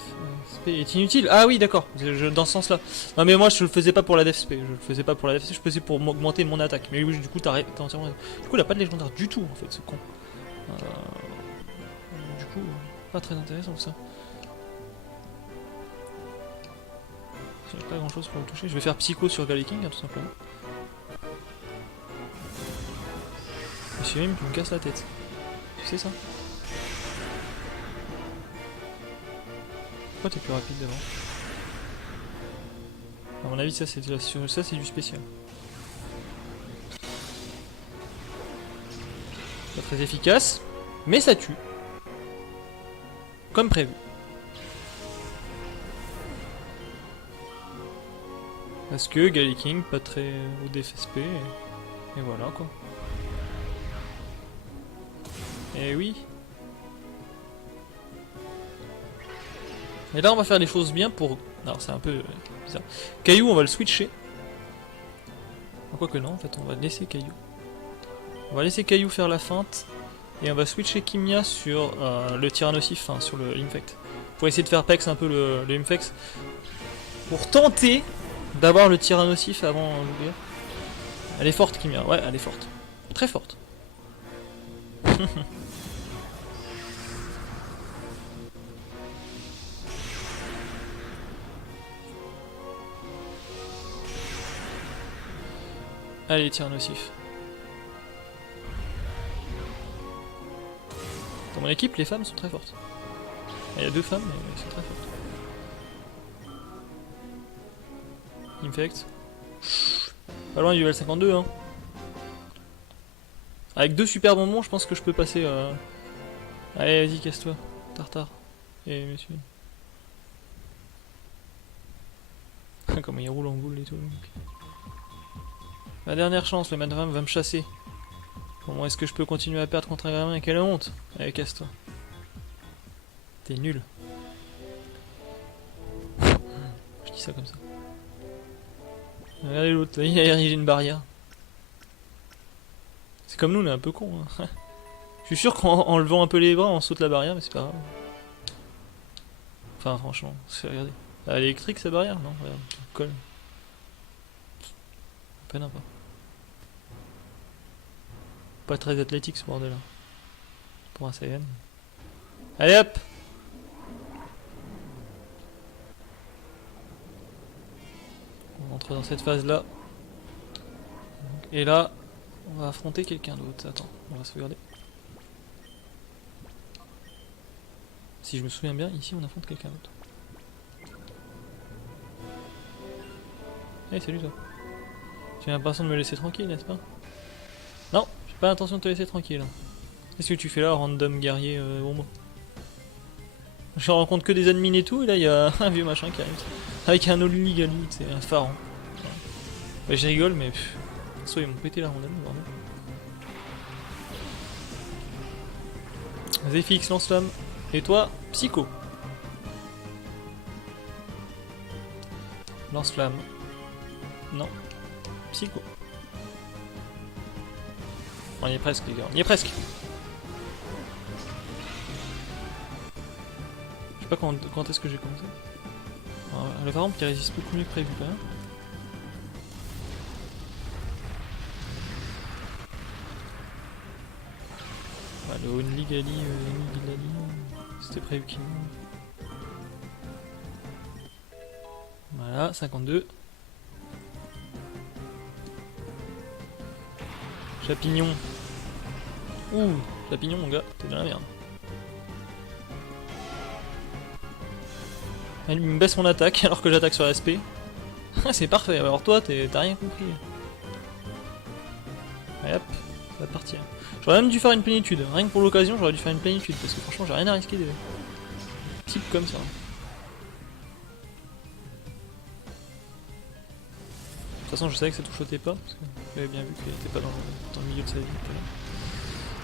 SP est inutile. Ah oui, d'accord, dans ce sens-là. Non mais moi je le faisais pas pour la def SP, je le faisais pas pour la def SP, je le faisais pour augmenter mon attaque. Mais oui, du coup t'as entièrement raison. Du coup il a pas de légendaire du tout en fait, ce con. Du coup, pas très intéressant ça. J'ai pas grand chose pour le toucher. Je vais faire Psycho sur Galeking, hein, tout simplement. Monsieur Mime, tu me casses la tête. Tu sais ça? Pourquoi t'es plus rapide devant? À mon avis, ça c'est du spécial. Pas très efficace, mais ça tue. Comme prévu. Parce que Galeking, pas très au DFSP, et voilà quoi. Et oui. Et là on va faire les choses bien pour... Alors c'est un peu bizarre. Caillou on va le switcher. Quoique non, en fait on va laisser Caillou. On va laisser Caillou faire la feinte. Et on va switcher Kimia sur le Tyrannosif, enfin sur le Infect. Pour essayer de faire pex un peu le Infect. Pour tenter d'avoir le Tyrannosif avant l'oublier. Elle est forte Kimia, ouais elle est forte. Très forte. Allez, Tyrannosif. Dans mon équipe, les femmes sont très fortes. Il y a 2 femmes, mais elles sont très fortes. Infect. Pas loin du level 52, hein. Avec 2 super bonbons, je pense que je peux passer. Allez, vas-y, casse-toi. Tartare. Et monsieur. Comment il roule en boule et tout. La dernière chance, le Madram va me chasser. Comment est-ce que je peux continuer à perdre contre un gamin? Quelle honte! Allez, casse-toi. T'es nul. Je dis ça comme ça. Regardez l'autre, il a érigé une barrière. C'est comme nous, on est un peu con. Hein. Je suis sûr qu'en levant un peu les bras, on saute la barrière, mais c'est pas grave. Enfin, franchement, regardez. Elle est électrique, sa barrière? Non, regarde, colle. Pas n'importe. Pas très athlétique ce bordel là. Pour un Saiyan. Allez hop! rentre dans cette phase là. Et là, on va affronter quelqu'un d'autre. Attends, on va sauvegarder. Si je me souviens bien, ici on affronte quelqu'un d'autre. Hey, salut toi. Tu as l'impression de me laisser tranquille, n'est-ce pas? Non, j'ai pas l'intention de te laisser tranquille. Qu'est-ce que tu fais là, random guerrier ombre? Je rencontre que des admins et tout, et là il y a un vieux machin qui arrive. Avec un Oligali, c'est un pharaon. Ouais, je rigole, mais ils m'ont pété la rondelle, bordel. Zephyx, lance-flamme. Et toi, Psycho. Lance-flamme. Non. Psycho. On y est presque, les gars. On y est presque. Je sais pas quand est-ce que j'ai commencé. Alors, le pharaon qui résiste beaucoup mieux que prévu, quand même. Le Only Gali, c'était prévu qu'il meure. Voilà, 52. Chapignon. Ouh, Chapignon mon gars, t'es dans la merde. Il me baisse mon attaque alors que j'attaque sur SP. C'est parfait, alors toi t'as rien compris. Allez hop, ça va partir. J'aurais même dû faire une plénitude, rien que pour l'occasion j'aurais dû faire une plénitude parce que franchement j'ai rien à risquer de type comme ça. De toute façon je savais que ça touchotait pas parce que j'avais bien vu qu'il était pas dans le milieu de sa vie.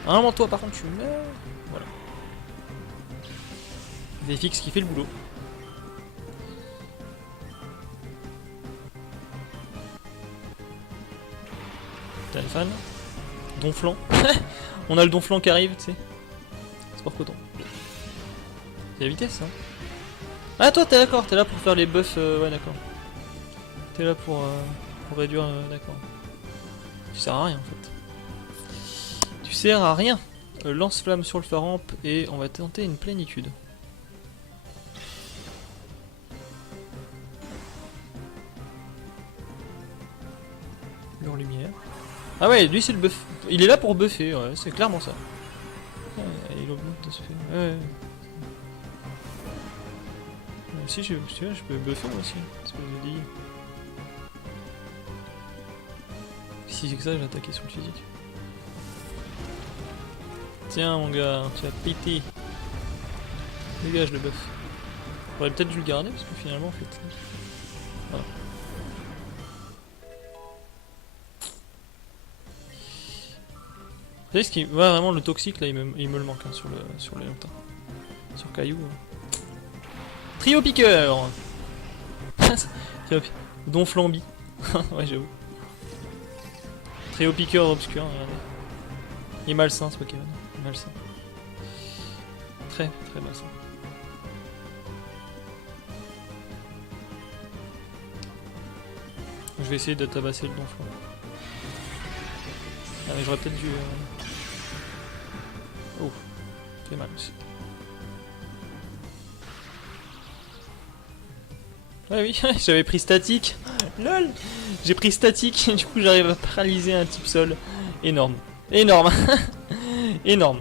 À un moment toi par contre tu meurs. Voilà. Zephyx qui fait le boulot. T'as une fan. Donflant. On a le donflant qui arrive, tu sais. Sport coton. C'est la vitesse, hein. Ah, toi, t'es d'accord, t'es là pour faire les buffs. Ouais, d'accord. T'es là pour réduire. D'accord. Tu sers à rien, en fait. Tu sers à rien. Lance-flamme sur le pharamp et on va tenter une plénitude. Leur lumière. Ah ouais, lui c'est le buff. Il est là pour buffer, ouais, c'est clairement ça. Ouais, il augmente de ce fait. Ouais. Si tu vois, je peux buffer moi aussi. C'est ce que je dis. Si c'est que ça, j'ai attaqué sur le physique. Tiens mon gars, tu vas péter. Dégage le buff. J'aurais peut-être dû le garder parce que finalement en fait. Voilà. Vous savez ce qui. Ouais, vraiment le toxique là il me le manque hein, sur les longtemps. Sur Caillou. Trio piqueur. Don Flamby. Ouais j'avoue. Trio piqueur obscur, regardez. Il est malsain ce Pokémon. Malsain. Très très malsain. Je vais essayer de tabasser le donflant. Ah mais j'aurais peut-être dû... Oh, très mal aussi. Ouais oui, j'avais pris statique. LOL. J'ai pris statique, du coup j'arrive à paralyser un type sol. Énorme. Énorme. Énorme.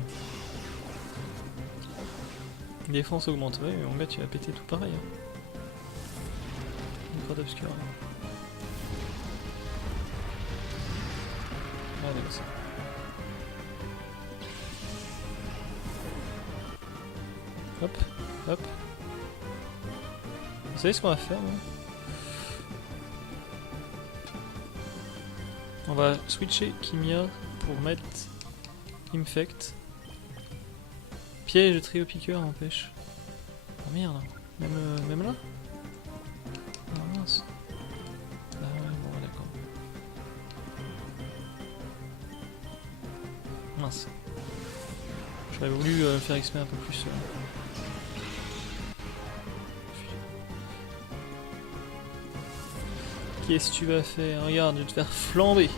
Défense augmente, ouais mais mon gars tu vas péter tout pareil. Hein. Une corde obscure. Ah d'accord ça. Hop, hop. Vous savez ce qu'on va faire là? On va switcher Kimia pour mettre Infect. Piège de trio piqueur empêche. Oh merde, même là? Ah mince. Ah ouais, bon d'accord. Mince. J'aurais voulu faire exprès un peu plus. Qu'est-ce que tu vas faire? Regarde, je vais te faire flamber.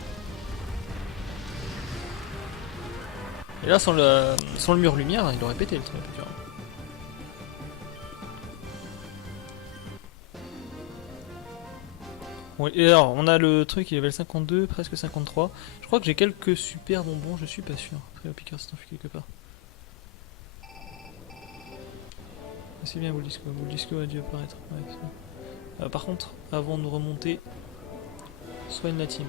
Et là, sans le mur lumière, il aurait pété le truc. Bon, et alors, on a le truc, il est level 52, presque 53. Je crois que j'ai quelques super bonbons, je suis pas sûr. Après, le piqueur s'est enfui quelque part. C'est bien, Bull Disco a dû apparaître. Ouais, par contre, avant de remonter, soigne la team.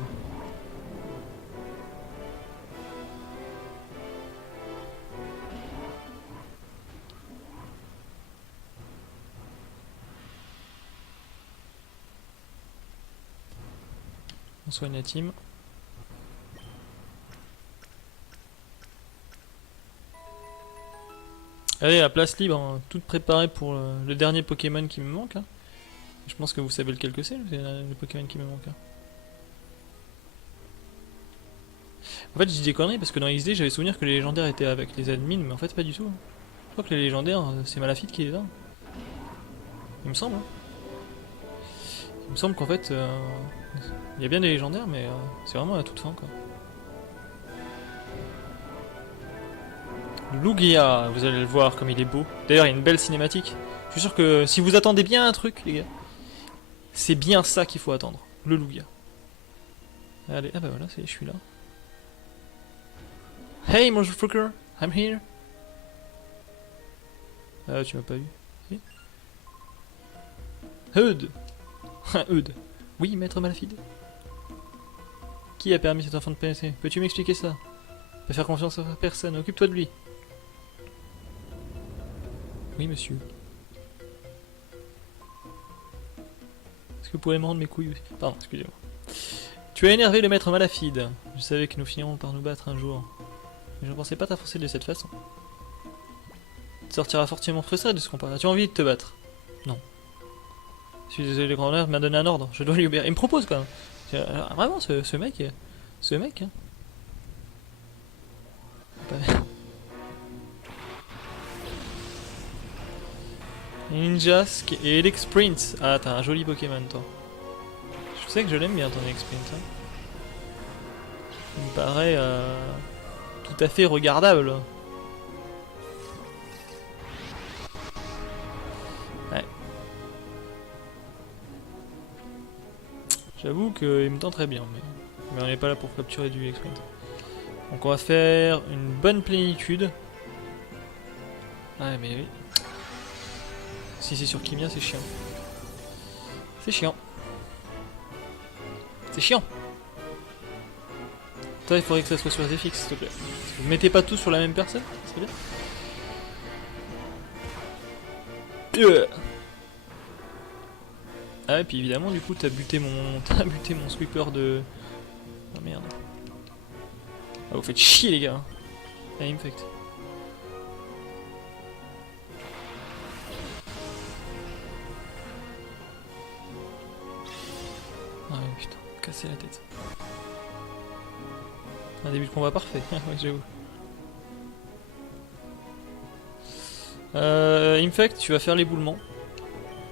On soigne la team. Allez, la place libre, hein, toute préparée pour le dernier Pokémon qui me manque. Hein. Je pense que vous savez lequel que c'est, le Pokémon qui me manque. Hein. En fait, je dis des conneries parce que dans XD, j'avais souvenir que les légendaires étaient avec les admins, mais en fait, pas du tout. Hein. Je crois que les légendaires, c'est Malafide qui est là. Il me semble. Hein. Il me semble qu'en fait, il y a bien des légendaires, mais c'est vraiment à toute fin, quoi. Lugia, vous allez le voir comme il est beau. D'ailleurs, il y a une belle cinématique. Je suis sûr que si vous attendez bien un truc, les gars, c'est bien ça qu'il faut attendre. Le Lugia. Allez, ah bah voilà, je suis là. Hey, motherfucker, I'm here. Ah, tu m'as pas vu. Si. Eud. Eud. Oui, maître Malafide. Qui a permis cet enfant de pénétrer? Peux-tu m'expliquer ça? Pas faire confiance à personne, occupe-toi de lui. Oui, monsieur. Est-ce que vous pourriez me rendre mes couilles aussi? Pardon, excusez-moi. Tu as énervé le maître Malafide. Je savais que nous finirons par nous battre un jour. Mais je ne pensais pas t'affronter de cette façon. Tu sortiras fortement frustré de ce combat. As-tu envie de te battre? Non. Je suis désolé, le grand-mère m'a donné un ordre. Je dois lui obéir. Il me propose quoi. Vraiment, ce mec... Ce mec... Hein. Ninjask et Elix Sprint. Ah, t'as un joli Pokémon, toi. Je sais que je l'aime bien, ton Elix Sprint. Hein. Il me paraît tout à fait regardable. Ouais. J'avoue qu'il me tend très bien, mais on n'est pas là pour capturer du Elix Sprint. Donc on va faire une bonne plénitude. Ouais, mais oui. Si c'est sur Kimia, c'est chiant. C'est chiant. C'est chiant. Toi, il faudrait que ça soit sur SFX, s'il te plaît. Vous mettez pas tous sur la même personne, c'est bien. Ah, et puis évidemment, du coup, t'as buté mon sweeper de. Oh merde. Ah, vous faites chier, les gars. Ah, infect. Ah ouais, putain, casser la tête. Un début de combat parfait, ouais, j'avoue. Infect, tu vas faire l'éboulement.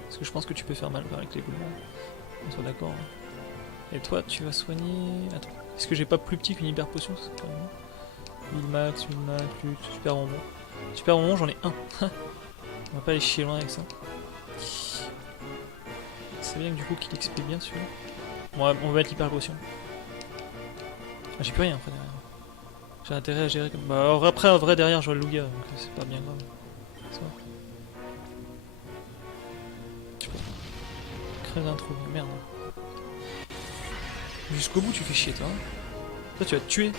Parce que je pense que tu peux faire mal avec l'éboulement. On soit d'accord. Hein. Et toi, tu vas soigner. Attends, est-ce que j'ai pas plus petit qu'une hyper potion? 1000 max, lutte, super bonbon. Super bonbon, j'en ai un. On va pas aller chier loin avec ça. C'est bien que du coup qu'il XP bien celui-là. Bon, on va mettre l'hyper potion. Ah, j'ai plus rien après derrière. J'ai intérêt à gérer comme. Bah, alors après, en vrai, derrière, j'aurai le Lugia, donc c'est pas bien grave. Ça va. Tu peux. Crève d'un trou, merde. Jusqu'au bout, tu fais chier, toi. Hein. Toi, tu vas te tuer.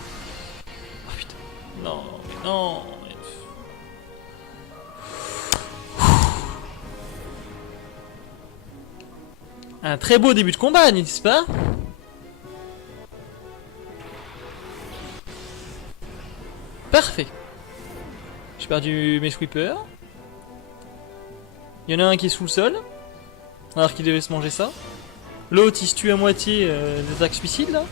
Oh putain. Non, mais non. Un très beau début de combat, n'est-ce pas? Parfait. J'ai perdu mes sweepers. Il y en a un qui est sous le sol. Alors qu'il devait se manger ça. L'autre il se tue à moitié des attaques suicides là.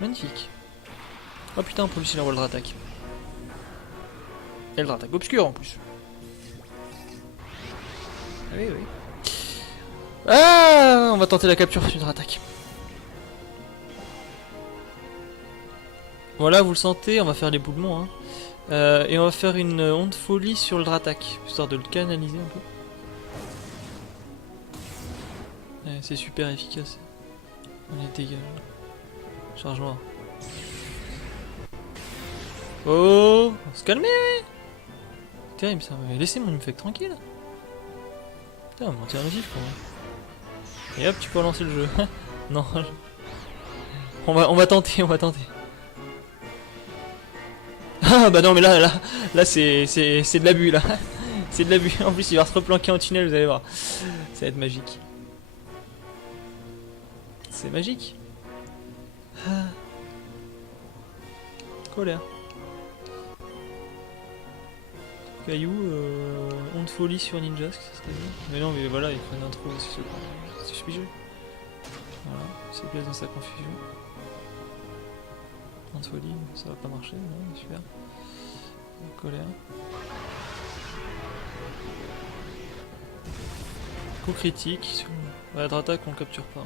Magnifique. Oh putain, on peut aussi la World Attack. Et le attaque obscure en plus. Ah oui, oui. Ah, on va tenter la capture d'une attaque. Voilà, vous le sentez, on va faire l'éboulement. Hein. Et on va faire une onde folie sur le Dratak, histoire de le canaliser un peu. Ouais, c'est super efficace. On est dégage. Charge noire. Oh, on se calmer. Terrible ça, laissez mon infect tranquille. Putain, mon alternatif quoi. Et hop, tu peux relancer le jeu. Non. On va tenter, on va tenter. Ah bah non mais là c'est de l'abus là. C'est de l'abus. En plus il va se replanquer en tunnel, vous allez voir. Ça va être magique. C'est magique. Ah. Colère. Caillou, onde folie sur Ninja, ça serait bien. Mais non mais voilà, il prennent un trou aussi, c'est suspicieux. Voilà, c'est place dans sa confusion. Onde folie, ça va pas marcher, non, super. Colère. Coup critique, sur... Ouais, Dratak on le capture pas.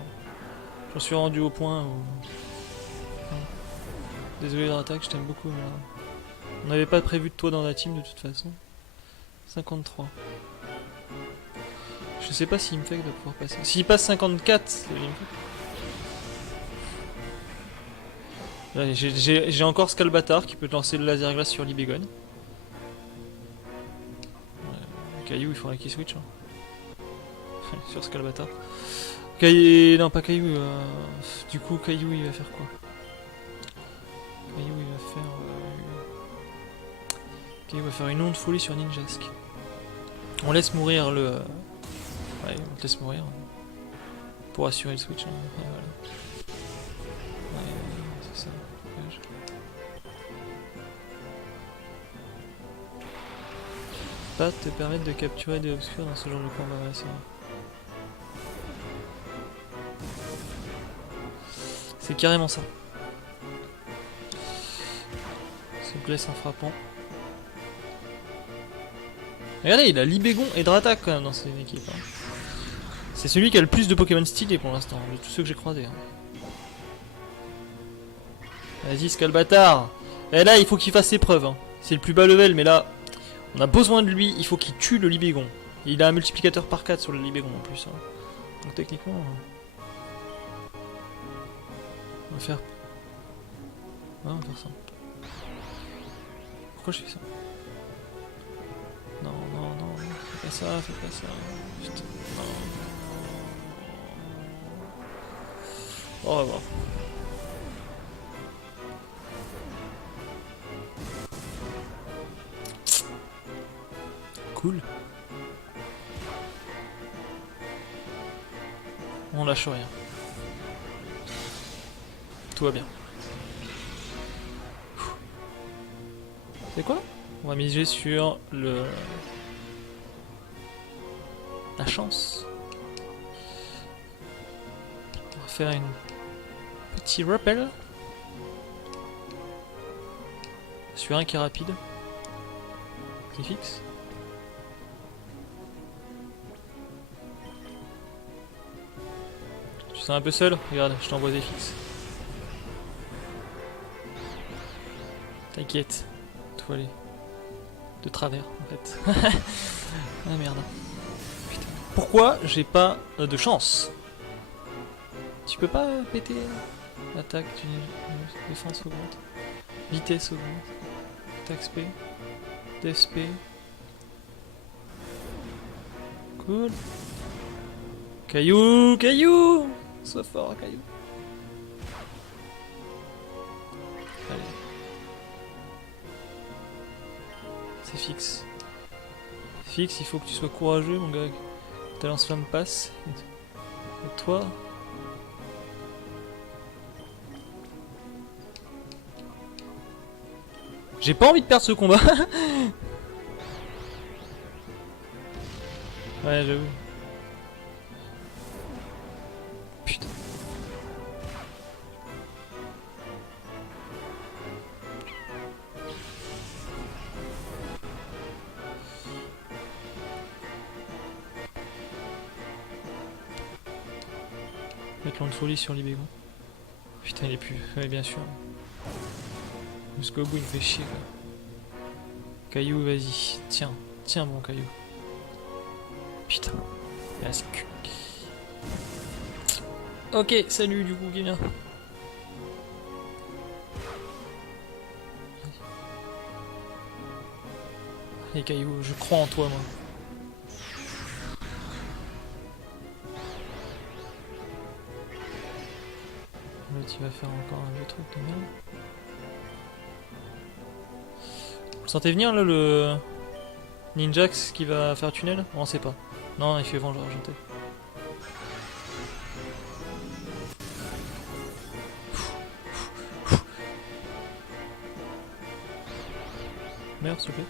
J'en suis rendu au point où... Désolé Dratak, je t'aime beaucoup mais là... On n'avait pas prévu de toi dans la team de toute façon. 53. Je sais pas si Infect va pouvoir passer. S'il passe 54, j'ai encore Scalbatar qui peut lancer le laser glace sur Libégon. Ouais, Caillou, il faudrait qu'il switch. Hein. Sur Scalbatar. Non, pas Caillou. Du coup, Caillou, il va faire quoi? Caillou, il va faire. Caillou va faire une onde folie sur Ninjask. On laisse mourir le. Ouais, on te laisse mourir. Pour assurer le switch. Hein. Et voilà. Ouais, c'est ça. Pas te permettre de capturer des obscurs dans ce genre de combat, ouais, c'est vrai. C'est carrément ça. Se blesse en frappant. Regardez, il a Libégon et Dratak quand même dans ses équipes. Hein. C'est celui qui a le plus de Pokémon stylés pour l'instant, de tous ceux que j'ai croisés. Hein. Vas-y, Scalbatar. Et là, il faut qu'il fasse ses preuves. Hein. C'est le plus bas level, mais là, on a besoin de lui. Il faut qu'il tue le Libégon. Il a un multiplicateur par 4 sur le Libégon en plus. Hein. Donc techniquement... On va faire... Ouais, on va faire ça. Pourquoi je fais ça? Non, non, non, fais pas ça, fais pas ça. Putain, non. Au revoir. Cool. On lâche rien. Tout va bien. C'est quoi? On va miser sur le... la chance. On va faire une petit rappel. Sur un qui est rapide. Qui fixe. Tu te sens un peu seul? Regarde, je t'envoie des fixes. T'inquiète. Tout va aller. De travers en fait. Ah merde. Putain. Pourquoi j'ai pas de chance? Tu peux pas péter attaque, défense augmente, vitesse augmente, attaque SP, DSP. Cool. Caillou, Caillou, sois fort, Caillou. Allez. C'est fixe. Fixe, il faut que tu sois courageux, mon gars. Ta lance-flamme passe. Et toi... J'ai pas envie de perdre ce combat. Ouais, j'avoue. Putain. Mettre l'onde de folie sur Libégon. Putain, il est plus. Ouais, bien sûr. Jusqu'au bout, il me fait chier, quoi. Caillou, vas-y. Tiens, tiens mon caillou. Putain. Ah, c'est cul. Ok, salut du coup, qui vient. Les cailloux, je crois en toi moi. L'autre il va faire encore un vieux truc de merde. Vous sentez venir là le Ninjax qui va faire tunnel? On sait pas. Non, il fait vent argenté. Merde s'il te plaît.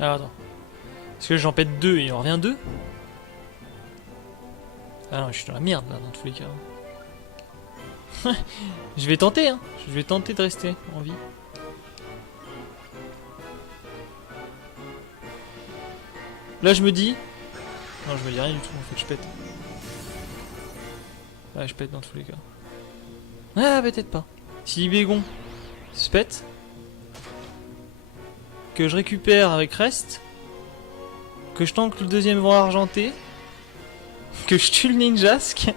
Ah attends. Est-ce que j'en pète deux et il en revient deux? Ah non, je suis dans la merde là dans tous les cas. Je vais tenter hein. Je vais tenter de rester en vie. Là je me dis... Non je me dis rien du tout, en fait je pète. Ouais je pète dans tous les cas. Ah peut-être pas. Si Bégon se pète, que je récupère avec reste, que je tank le deuxième vent argenté, que je tue le ninjask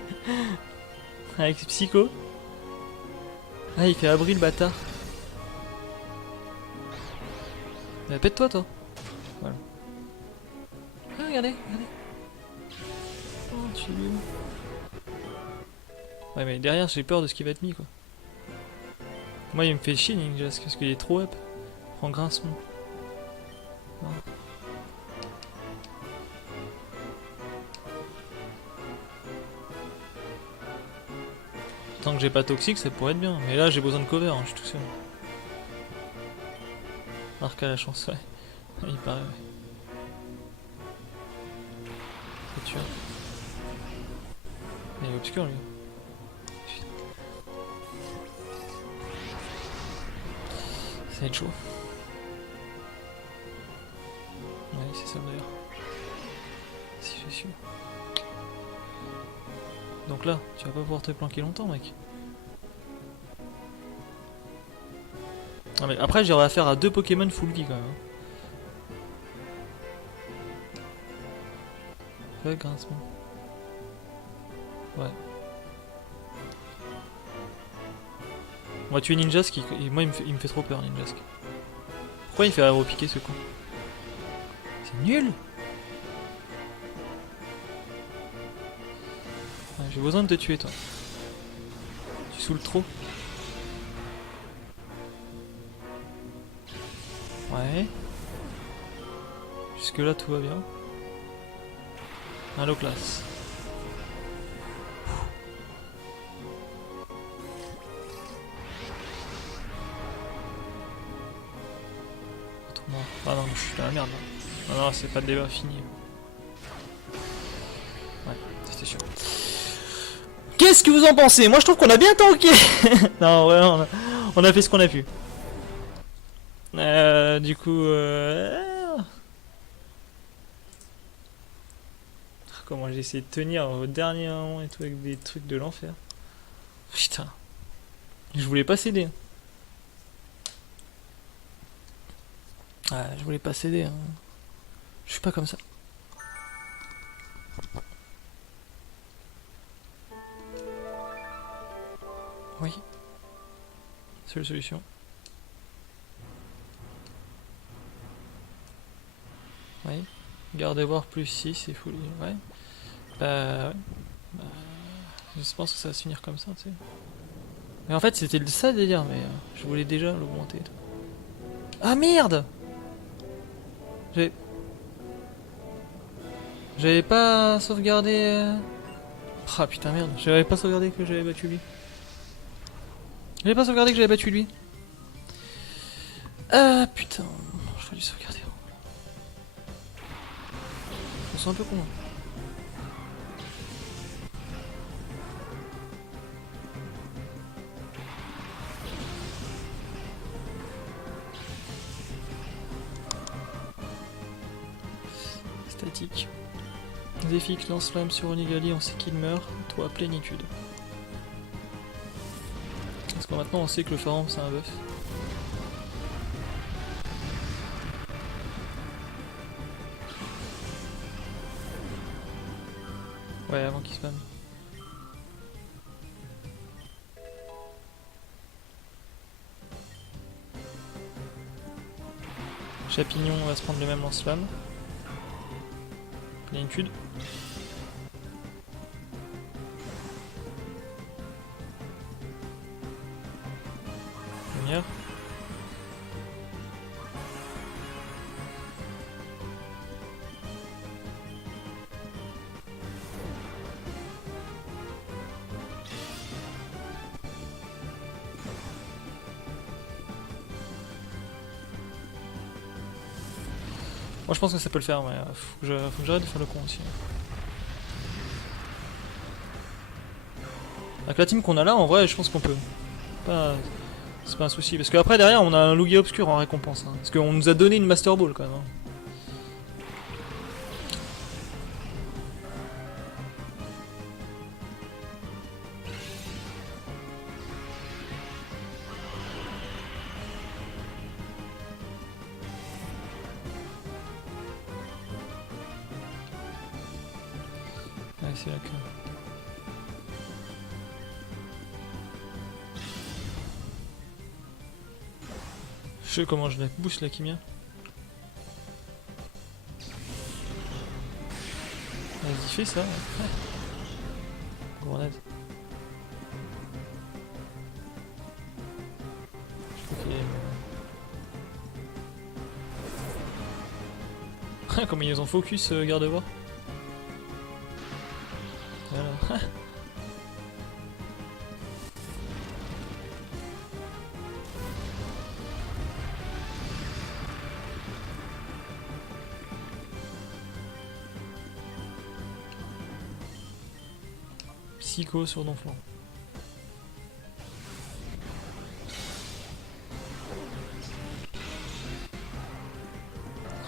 avec Psycho. Ah il fait abri le bâtard. Bah, pète-toi toi. Voilà. Ah regardez, regardez. Oh tu es où? Ouais mais derrière j'ai peur de ce qui va être mis quoi. Moi il me fait chier ninjask parce qu'il est trop up. Prends grincement. Ah. Tant que j'ai pas toxique, ça pourrait être bien. Mais là, j'ai besoin de cover, hein, je suis tout seul. Arc à la chance, ouais. Il paraît, ouais. Faut tuer. Il est obscur, lui. Ça va être chaud. Ouais, c'est ça d'ailleurs. Si je suis sûr. Donc là, tu vas pas pouvoir te planquer longtemps, mec. Ah mais après, j'aurai affaire à deux Pokémon full vie quand même. Fais grincement. Ouais. On va tuer Ninjask, moi il me fait trop peur Ninjask. Pourquoi il fait aéropiquer ce con? C'est nul! Ouais, j'ai besoin de te tuer toi. Tu saoules trop. Ouais. Jusque là tout va bien. Allo classe. Autrement. Ah non, je suis dans la merde là. Non, non, c'est pas le débat fini. Ouais, c'était sûr. Qu'est-ce que vous en pensez? Moi je trouve qu'on a bien tanké. Non, ouais, on a fait ce qu'on a pu. Du coup... Comment j'ai essayé de tenir au dernier moment et tout avec des trucs de l'enfer. Putain. Je voulais pas céder. Ah, je voulais pas céder. Hein. Je suis pas comme ça. Oui. Seule solution. Oui. Garde voir plus 6, c'est fou. Ouais. Ouais. Je pense que ça va se finir comme ça, tu sais. Mais en fait, c'était ça le délire, mais je voulais déjà l'augmenter. Ah merde! J'avais pas sauvegardé. Ah putain, merde, j'avais pas sauvegardé que j'avais battu lui. J'avais pas sauvegardé que j'avais battu lui. Ah putain, je j'aurais dû sauvegarder. Je me sens un peu con. Statique. Zéphix lance-flamme sur Onigali, on sait qu'il meurt. Toi, plénitude. Parce que maintenant on sait que le pharaon c'est un buff. Ouais, avant qu'il spamme. Chapignon va se prendre le même lance-flamme. Plénitude. Lumière. Moi je pense que ça peut le faire, mais faut que j'arrête de faire le con aussi. Avec la team qu'on a là, en vrai, je pense qu'on peut. C'est pas un souci. Parce qu'après, derrière, on a un Lugia obscur en récompense. Hein. Parce qu'on nous a donné une Master Ball quand même. Hein. Ouais, c'est là que. Je sais comment je la booste la Kimia. Vas-y, fais ça. Ouais. Grenade. Ok. Comment ils ont focus garde-voix. Voilà. Psycho sur ton flanc.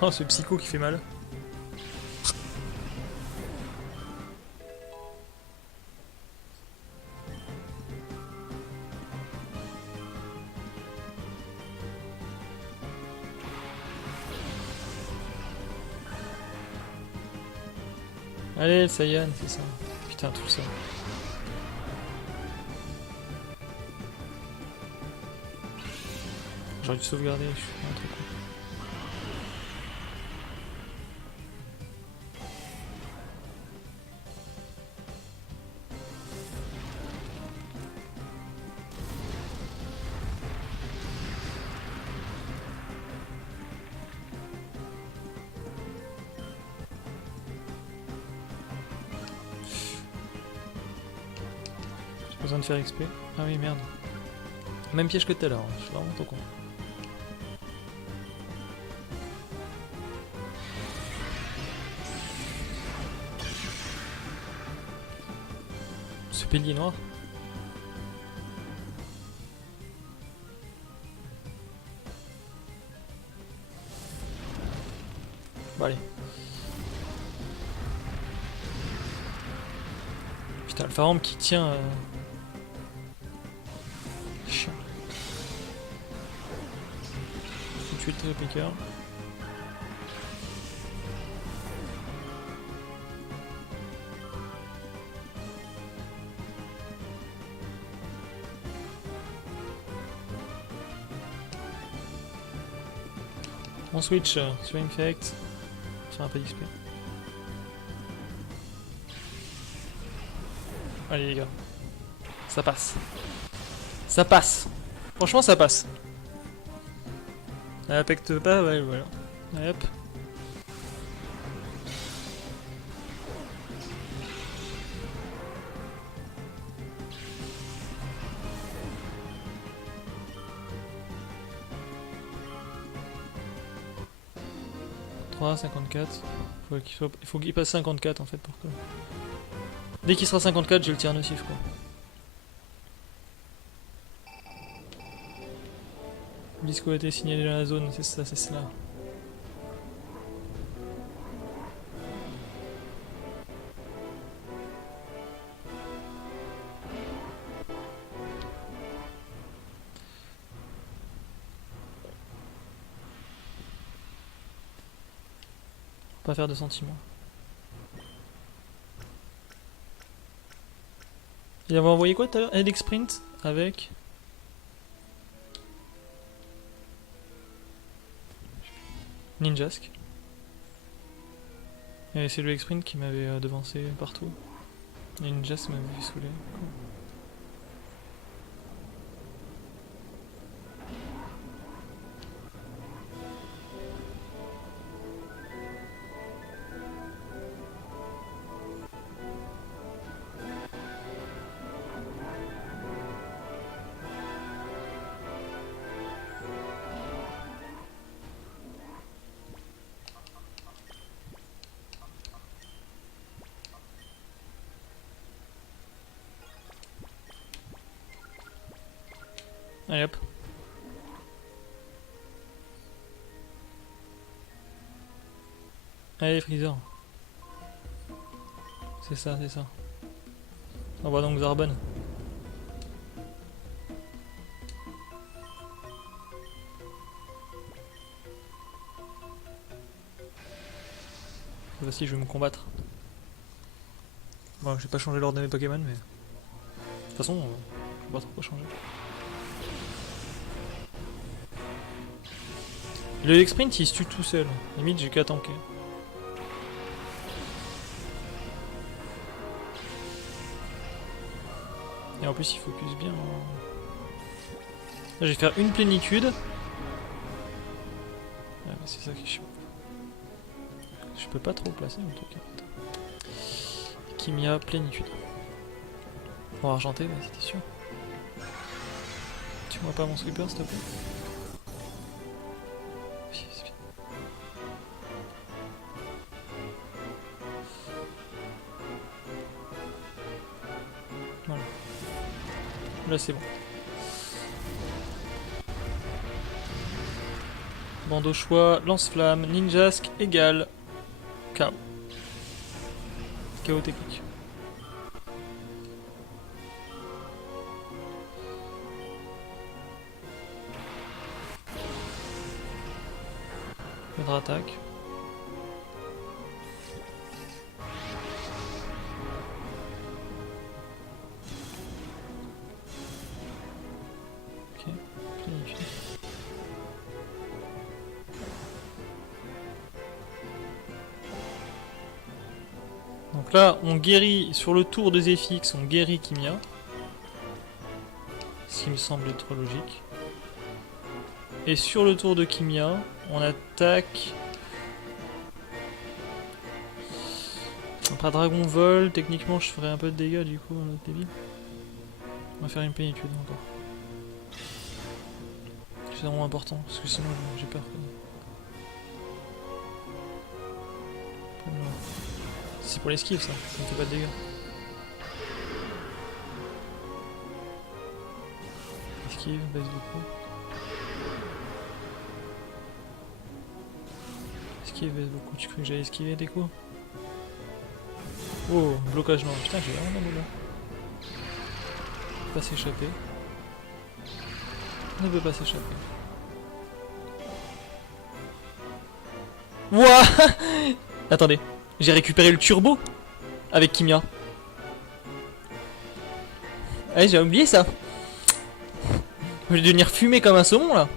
Oh, ce psycho qui fait mal. Allez, le Saiyan, c'est ça. Putain, tout ça. J'aurais dû sauvegarder, je suis un truc. J'ai besoin de faire XP. Ah oui, merde. Même piège que tout à l'heure, je suis vraiment trop con. Ce pilier noir. Bon allez. Putain, le pharaon qui tient... Chiant. Faut tuer le piqueur. On switch sur Infect. Faire un peu d'XP. Allez les gars. Ça passe. Ça passe. Franchement ça passe. Elle affecte pas, ouais voilà. Allez, hop. 53, 54. Il faut qu'il passe 54 en fait pour que... Dès qu'il sera 54, j'ai le tir nocif quoi. Disco a été signalé dans la zone, c'est ça, c'est cela. Pas faire de sentiments. Il avait envoyé quoi tout à l'heure? Headache Sprint avec... Ninjask. Et c'est le Sprint qui m'avait devancé partout. Et Ninjask m'avait fait saouler. Allez hop. Allez Freezer. C'est ça, c'est ça. On va donc Zarbon. Voici, je vais me combattre. Bon, j'ai pas changé l'ordre de mes Pokémon, mais... De toute façon, je vais pas trop changer. Le Sprint il se tue tout seul. Limite, j'ai qu'à tanker. Et en plus, il focus bien. Là, je vais faire une plénitude. Ah, c'est ça qui est chaud. Je peux pas trop placer en tout cas. Kimia, plénitude. Pour argenter, mais c'était sûr. Tu vois pas mon sweeper s'il te plaît? C'est bien. Voilà. Là c'est bon. Bande au choix, lance-flamme, ninjask égale KO. KO technique. Contre-attaque. Ok, magnifique. Donc là, on guérit sur le tour de Zephyx, on guérit Kimia. Ce qui me semble être logique. Et sur le tour de Kimia, on attaque. Après Dragon Vol, techniquement je ferais un peu de dégâts du coup, notre débile. On va faire une plénitude encore. C'est vraiment important, parce que sinon j'ai peur. C'est pour l'esquive ça, ça ne fait pas de dégâts. Esquive, baisse de coup. Esquive, baisse beaucoup. Tu crois que j'allais esquiver des coups? Oh, blocage non. Putain, j'ai vraiment un boulot. Pas s'échapper. Ne peut pas s'échapper. Wouah. Attendez, j'ai récupéré le turbo avec Kimia. Ah, j'ai oublié ça. Je vais devenir fumé comme un saumon là.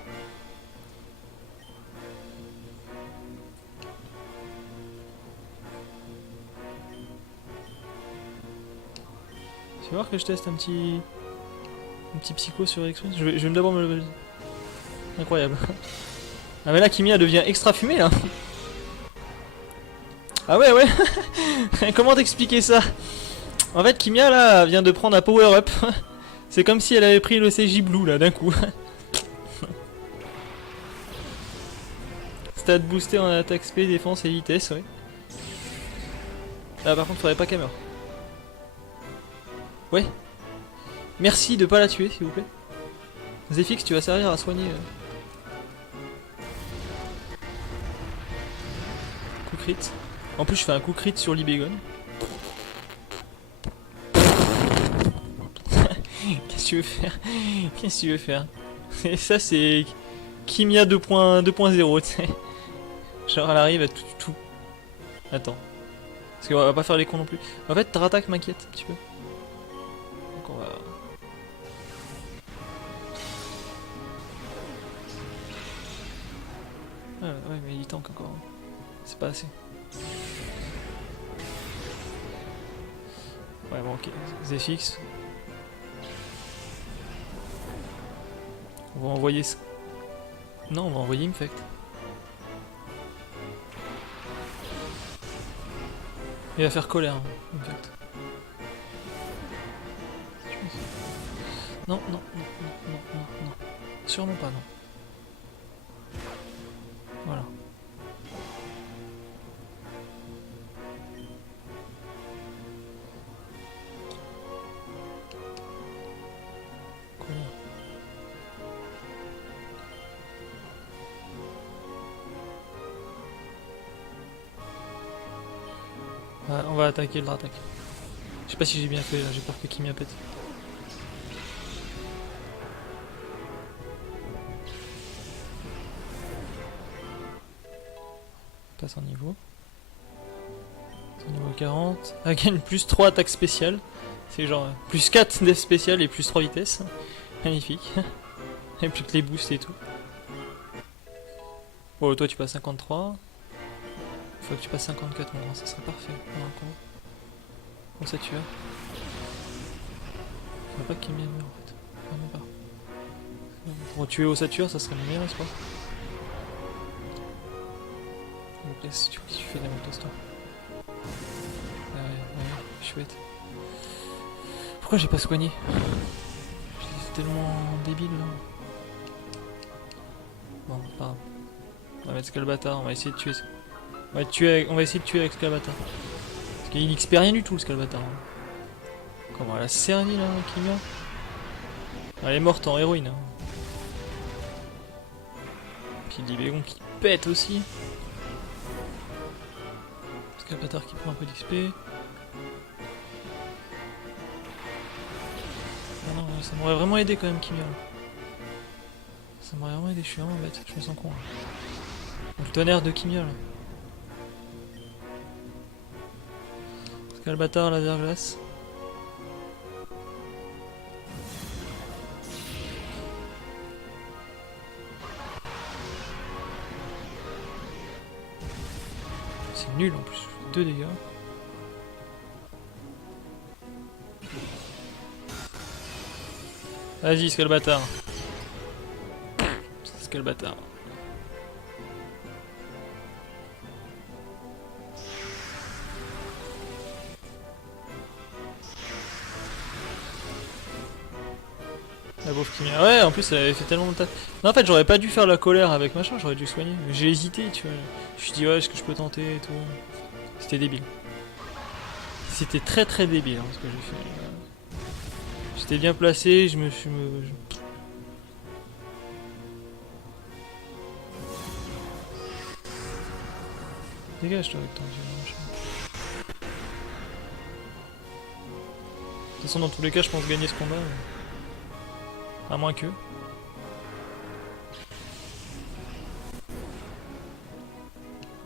Tu vas voir que je teste un petit psycho sur Express. Je vais d'abord me lever. Incroyable. Ah mais là Kimia devient extra fumé là. Ah ouais ouais. Comment t'expliquer ça? En fait Kimia là vient de prendre un power up. C'est comme si elle avait pris le CJ Blue là d'un coup. Stat boosté en attaque SP, défense et vitesse, ouais. Là par contre faudrait pas qu'elle meure. Ouais. Merci de pas la tuer s'il vous plaît. Zephyx, tu vas servir à soigner. Coup crit. En plus je fais un coup crit sur l'Ibegon. Qu'est-ce que tu veux faire? Qu'est-ce que tu veux faire? Et ça c'est Kimia 2.0, tu sais. Genre elle arrive à tout. Attends. Parce qu'on va pas faire les cons non plus. En fait, Tratak m'inquiète un petit peu. Donc on va... Ah, ouais, mais il tank encore. C'est pas assez. Ouais, bon, ok. Zephyx. On va envoyer... Non, on va envoyer Infect. Il va faire colère, hein, Infect. Non, non, non, non, non, non, non. Sûrement pas, non. Voilà. Colère. Ouais, on va attaquer le Dratak. Je sais pas si j'ai bien fait là, j'ai peur que Kimia pète. Passe en niveau. C'est niveau 40. Elle gagne plus 3 attaques spéciales. C'est genre plus 4 def spéciales et plus 3 vitesses. Magnifique. Et puis que les boosts et tout. Oh, toi tu passes 53. Faut que tu passes 54 maintenant, ça serait parfait. Comme ça tu as. Faut pas qu'il m'y meure en fait. Vraiment pas. Pour tuer Ossature, ça serait le meilleur espoir. Donc laisse, tu fais la même toi. Ouais, chouette. Pourquoi j'ai pas soigné? C'est tellement débile là. Bon, pas grave. On va mettre Scalbatar, on va essayer de tuer. On va essayer de tuer avec Scalbatar. Parce qu'il XP rien du tout le Scalbatar. Comment elle a servi là, Kimia? Elle est morte en héroïne. Hein. Puis l'Ibegon qui pète aussi. Scalbatar qui prend un peu d'XP. Ah non, ça m'aurait vraiment aidé quand même Kimia. Ça m'aurait vraiment aidé, je suis vraiment bête, je me sens con. Là. Le tonnerre de Kimia là. Scalbatar, laser glace. C'est nul en plus, 2 dégâts. Vas-y, Scalbatar. Scalbatar. La pauvre Kimia. Ouais, en plus elle avait fait tellement de tas. Non, en fait, j'aurais pas dû faire la colère avec machin, j'aurais dû soigner. J'ai hésité, tu vois. Je me suis dit, ouais, est-ce que je peux tenter et tout. C'était débile. C'était très très débile hein, ce que j'ai fait. J'étais bien placé, je me suis. Dégage toi avec ton dieu machin. De toute façon, dans tous les cas, je pense gagner ce combat. Mais... à moins que.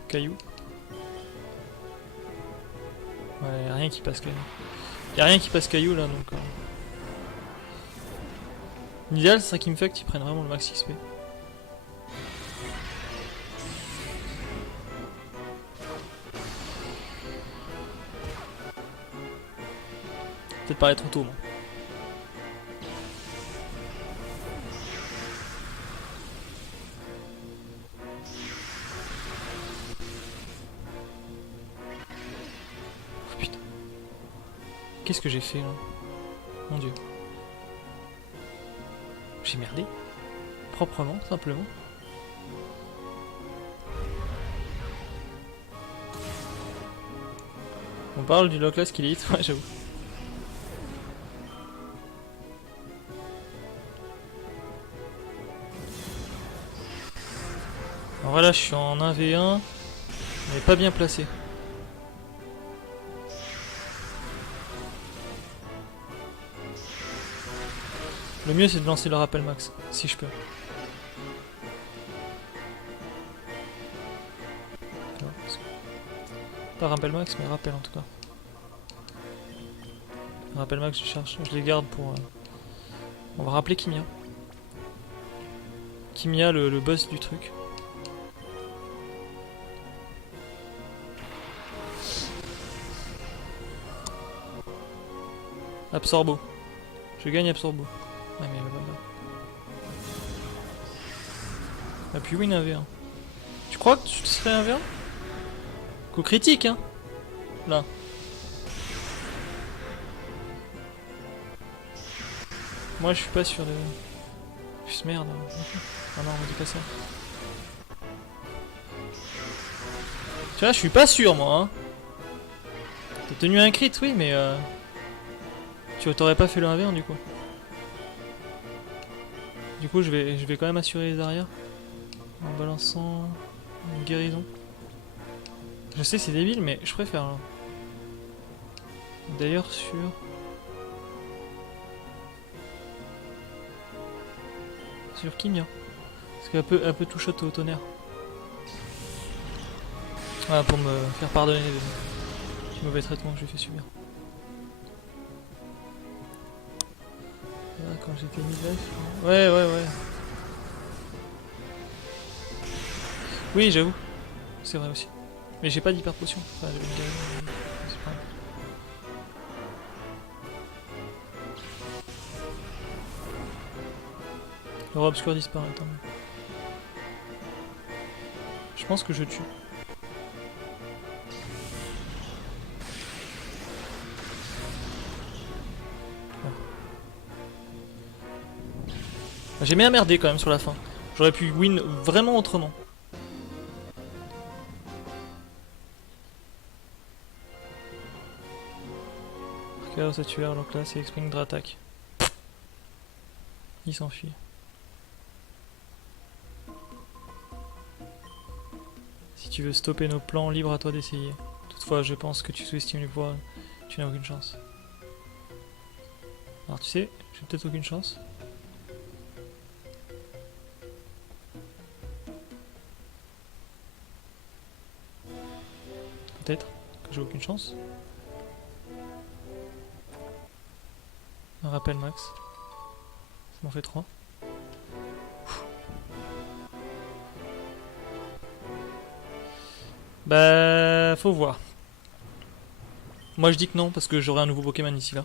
Caillou. Ouais, y'a rien qui passe caillou. Y'a rien qui passe caillou là donc. L'idéal c'est ça qui me fait qu'ils prennent vraiment le max XP. Peut-être parler trop tôt moi. Oh, putain. Qu'est-ce que j'ai fait là? Mon dieu. J'ai merdé. Proprement, simplement. On parle du Lochless qui lit, ouais j'avoue. Alors voilà, je suis en 1v1, mais pas bien placé. Le mieux c'est de lancer le rappel max, si je peux. Pas rappel max, mais rappel en tout cas. Rappel max, je les garde pour... On va rappeler Kimia. Kimia, le boss du truc. Absorbo. Je gagne Absorbo. Ouais, mais voilà. Ah, puis win 1v1. Tu crois que tu serais 1v1? Coup critique, hein? Là. Moi, je suis pas sûr de... Putain, merde. Ah non, on me dit pas ça. Tu vois, je suis pas sûr, moi, hein. T'as tenu un crit, oui, mais tu t'aurais pas fait le 1v1 du coup. Du coup, je vais quand même assurer les arrières en balançant une guérison. Je sais, c'est débile, mais je préfère là. D'ailleurs, sur Kimia. Parce qu'elle peut tout shot au tonnerre. Voilà, pour me faire pardonner les mauvais traitements que j'ai fait subir. Là, quand j'étais mid-life. Ouais. Oui, j'avoue. C'est vrai aussi. Mais j'ai pas d'hyper potion. Enfin, j'avais une guérison, mais c'est pas grave. L'aura obscure disparaît, attends. Je pense que je tue. J'ai bien merdé quand même sur la fin. J'aurais pu win vraiment autrement. Chaos à tuer, donc là c'est Expring de attaque. Il s'enfuit. Si tu veux stopper nos plans, libre à toi d'essayer. Toutefois, je pense que tu sous-estimes les pouvoirs. Tu n'as aucune chance. Alors tu sais, j'ai peut-être aucune chance. Peut-être que j'ai aucune chance. Un rappel max. Ça m'en fait 3. Bah, faut voir. Moi je dis que non, parce que j'aurai un nouveau Pokémon ici là.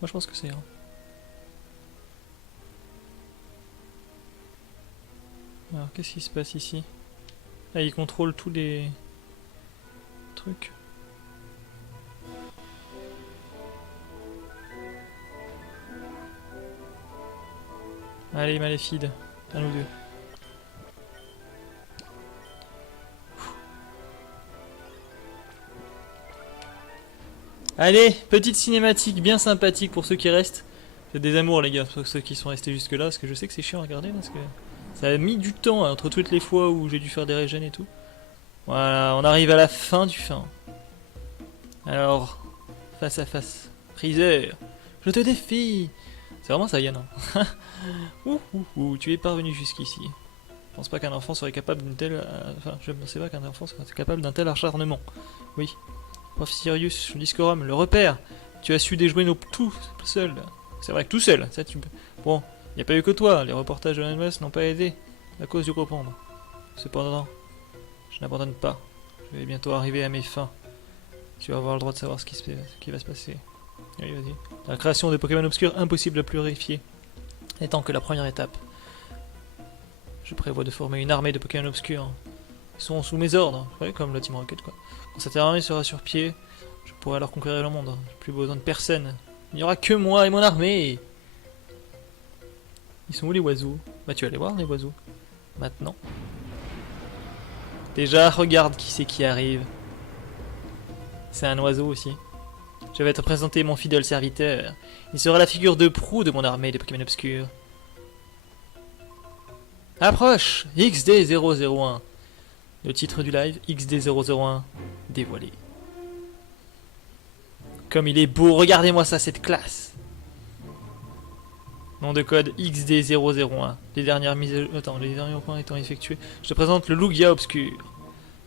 Moi je pense que c'est ira. Alors qu'est-ce qui se passe ici? Ah, il contrôle tous les trucs. Allez Maléfide, à nous deux. Allez, petite cinématique bien sympathique pour ceux qui restent. Faites des amours les gars, pour ceux qui sont restés jusque là, parce que je sais que c'est chiant à regarder, parce que ça a mis du temps entre toutes les fois où j'ai dû faire des régènes et tout. Voilà, on arrive à la fin du fin. Alors, face à face. Freezer, je te défie. C'est vraiment ça Yann. Hein. Tu es parvenu jusqu'ici. Je pense pas qu'un enfant serait capable d'une telle... Enfin, je ne pensais pas qu'un enfant serait capable d'un tel acharnement. Oui. Prof Sirius, Discorum, le repère. Tu as su déjouer nos tout seul. C'est vrai que tout seul. Ça, Bon, il n'y a pas eu que toi. Les reportages de l'ANMS n'ont pas aidé à cause du reprendre. Cependant, je n'abandonne pas. Je vais bientôt arriver à mes fins. Tu vas avoir le droit de savoir ce qui va se passer. Oui, vas-y. La création des Pokémon obscurs, impossible à purifier, étant que la première étape. Je prévois de former une armée de Pokémon obscurs. Ils sont sous mes ordres, ouais, comme la Team Rocket quoi. Quand cette armée sera sur pied, Je pourrais alors conquérir le monde. J'ai plus besoin de personne. Il n'y aura que moi et mon armée. Ils sont où les oiseaux? Bah tu vas aller voir les oiseaux. Maintenant. Déjà, regarde qui c'est qui arrive. C'est un oiseau aussi. Je vais te présenter mon fidèle serviteur. Il sera la figure de proue de mon armée de Pokémon obscurs. Approche XD001. Le titre du live, XD001, dévoilé. Comme il est beau, regardez-moi ça, cette classe. Nom de code XD001. Les dernières mises à... Attends, les derniers points étant effectués. Je te présente le Lugia obscur.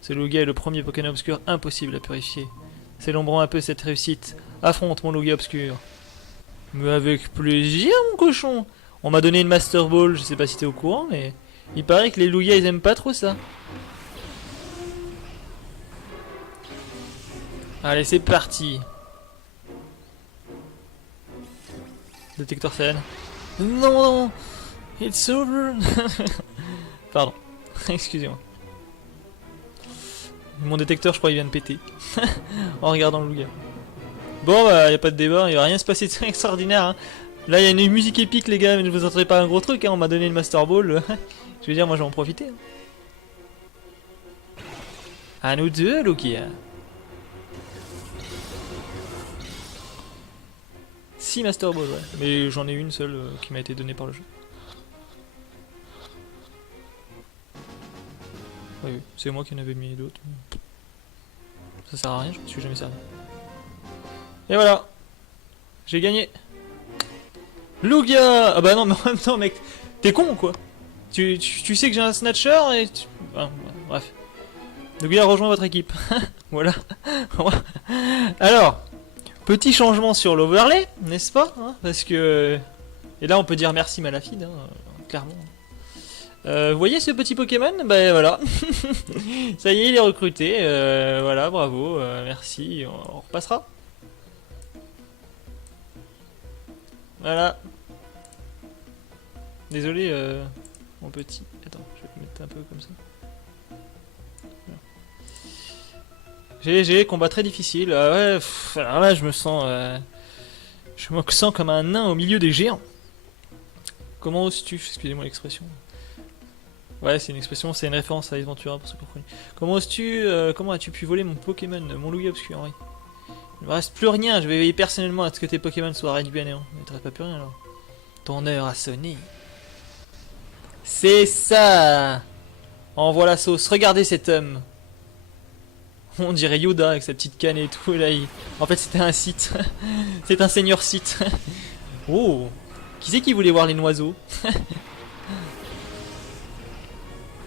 Ce Lugia est le premier Pokémon obscur impossible à purifier. Célébrons un peu cette réussite. Affronte mon Lugia obscur. Mais avec plaisir, mon cochon. On m'a donné une Master Ball, je sais pas si t'es au courant, mais... Il paraît que les Lugia, ils aiment pas trop ça. Allez, c'est parti. Détecteur scène. Non, non. It's over. Pardon. Excusez-moi. Mon détecteur, je crois, il vient de péter. En regardant le Lugia. Bon, bah, y a pas de débat, il va rien se passer de extraordinaire. Hein. Là, il y a une musique épique, les gars, mais je vous attendrai pas un gros truc. Hein. On m'a donné une Master Ball. Je veux dire, moi, je vais en profiter. Hein. À nous deux, Lugia. 6 Master Ball, ouais. Mais j'en ai une seule qui m'a été donnée par le jeu. Oui, oui. C'est moi qui en avais mis d'autres. Ça sert à rien, je me suis jamais servi. Et voilà. J'ai gagné. Lugia. Ah bah non, mais en même temps, mec, t'es con ou quoi? Tu sais que j'ai un Snatcher et... Ah, bref. Lugia rejoint votre équipe. Voilà. Alors... Petit changement sur l'overlay, n'est-ce pas hein, parce que... Et là on peut dire merci Malafide, hein, clairement. Vous voyez ce petit Pokémon? Bah voilà. Ça y est, il est recruté. Voilà, bravo, merci, on repassera. Voilà. Désolé, mon petit. Attends, je vais te mettre un peu comme ça. GG, combat très difficile. Ouais, alors là, je me sens comme un nain au milieu des géants. Comment oses-tu, excusez-moi l'expression. Ouais, c'est une expression, c'est une référence à Ace Ventura pour ceux qui comprennent. Comment oses-tu, comment as-tu pu voler mon Pokémon, mon Lugia obscur, oui. Il ne me reste plus rien, je vais veiller personnellement à ce que tes Pokémon soient réduits à néant. Il ne te reste pas plus rien alors. Ton heure a sonné. C'est ça. Envoie la sauce, regardez cet homme. On dirait Yoda avec sa petite canne et tout. Là, en fait, c'était un site. C'est un seigneur site. Oh. Qui c'est qui voulait voir les noiseaux?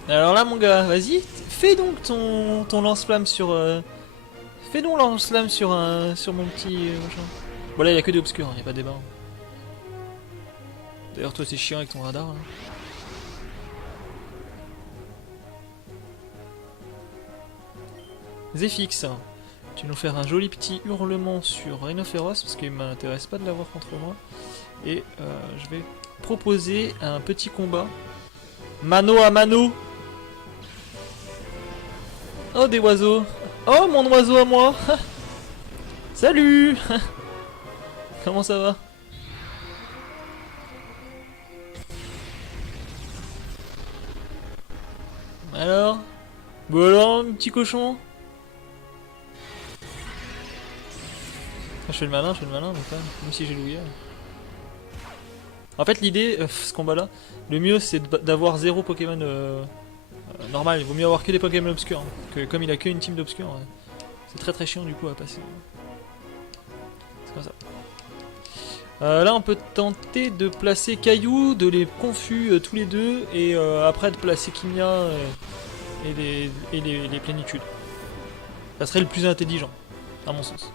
Alors là, mon gars, vas-y. Fais donc ton lance-flamme sur... Fais donc lance-flamme sur mon petit... machin. Bon, là, il n'y a que des obscurs, il n'y a pas de débat. D'ailleurs, toi, c'est chiant avec ton radar. Là. Zéphix, tu vas nous faire un joli petit hurlement sur Rhinophéros parce qu'il m'intéresse pas de l'avoir contre moi. Et je vais proposer un petit combat mano à mano. Oh, des oiseaux. Oh, mon oiseau à moi. Salut. Comment ça va? Alors? Bon alors, petit cochon? Je fais le malin, mais quand même si j'ai Lugia. En fait, l'idée, ce combat-là, le mieux c'est d'avoir 0 Pokémon normal. Il vaut mieux avoir que des Pokémon obscurs. Hein, que, comme il a qu'une team d'obscurs, c'est très chiant du coup à passer. C'est comme ça. Là, on peut tenter de placer Caillou, de les confus tous les deux, et après de placer Kimia et les plénitudes. Ça serait le plus intelligent, à mon sens.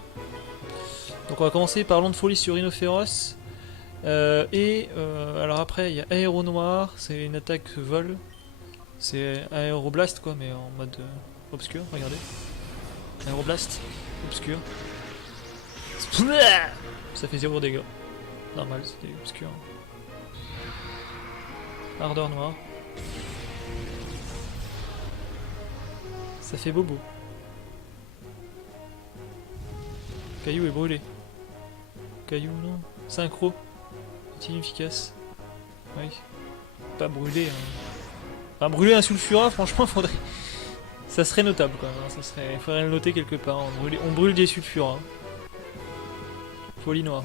Donc on va commencer par l'onde de folie sur Rhinophéros. Alors après il y a Aéro Noir, c'est une attaque vol. C'est Aéroblast quoi, mais en mode obscur, regardez. Aéroblast, obscur. Ça fait 0 dégâts. Normal, c'était obscur. Ardeur noire. Ça fait bobo. Caillou est brûlé. Caillou, non. Synchro. Outil efficace. Oui. Pas brûlé. Hein. Enfin, brûler un sulfura, franchement, faudrait. Ça serait notable, quoi. Hein. Ça serait. Faudrait le noter quelque part. On brûle des sulfuras. Hein. Folie noire.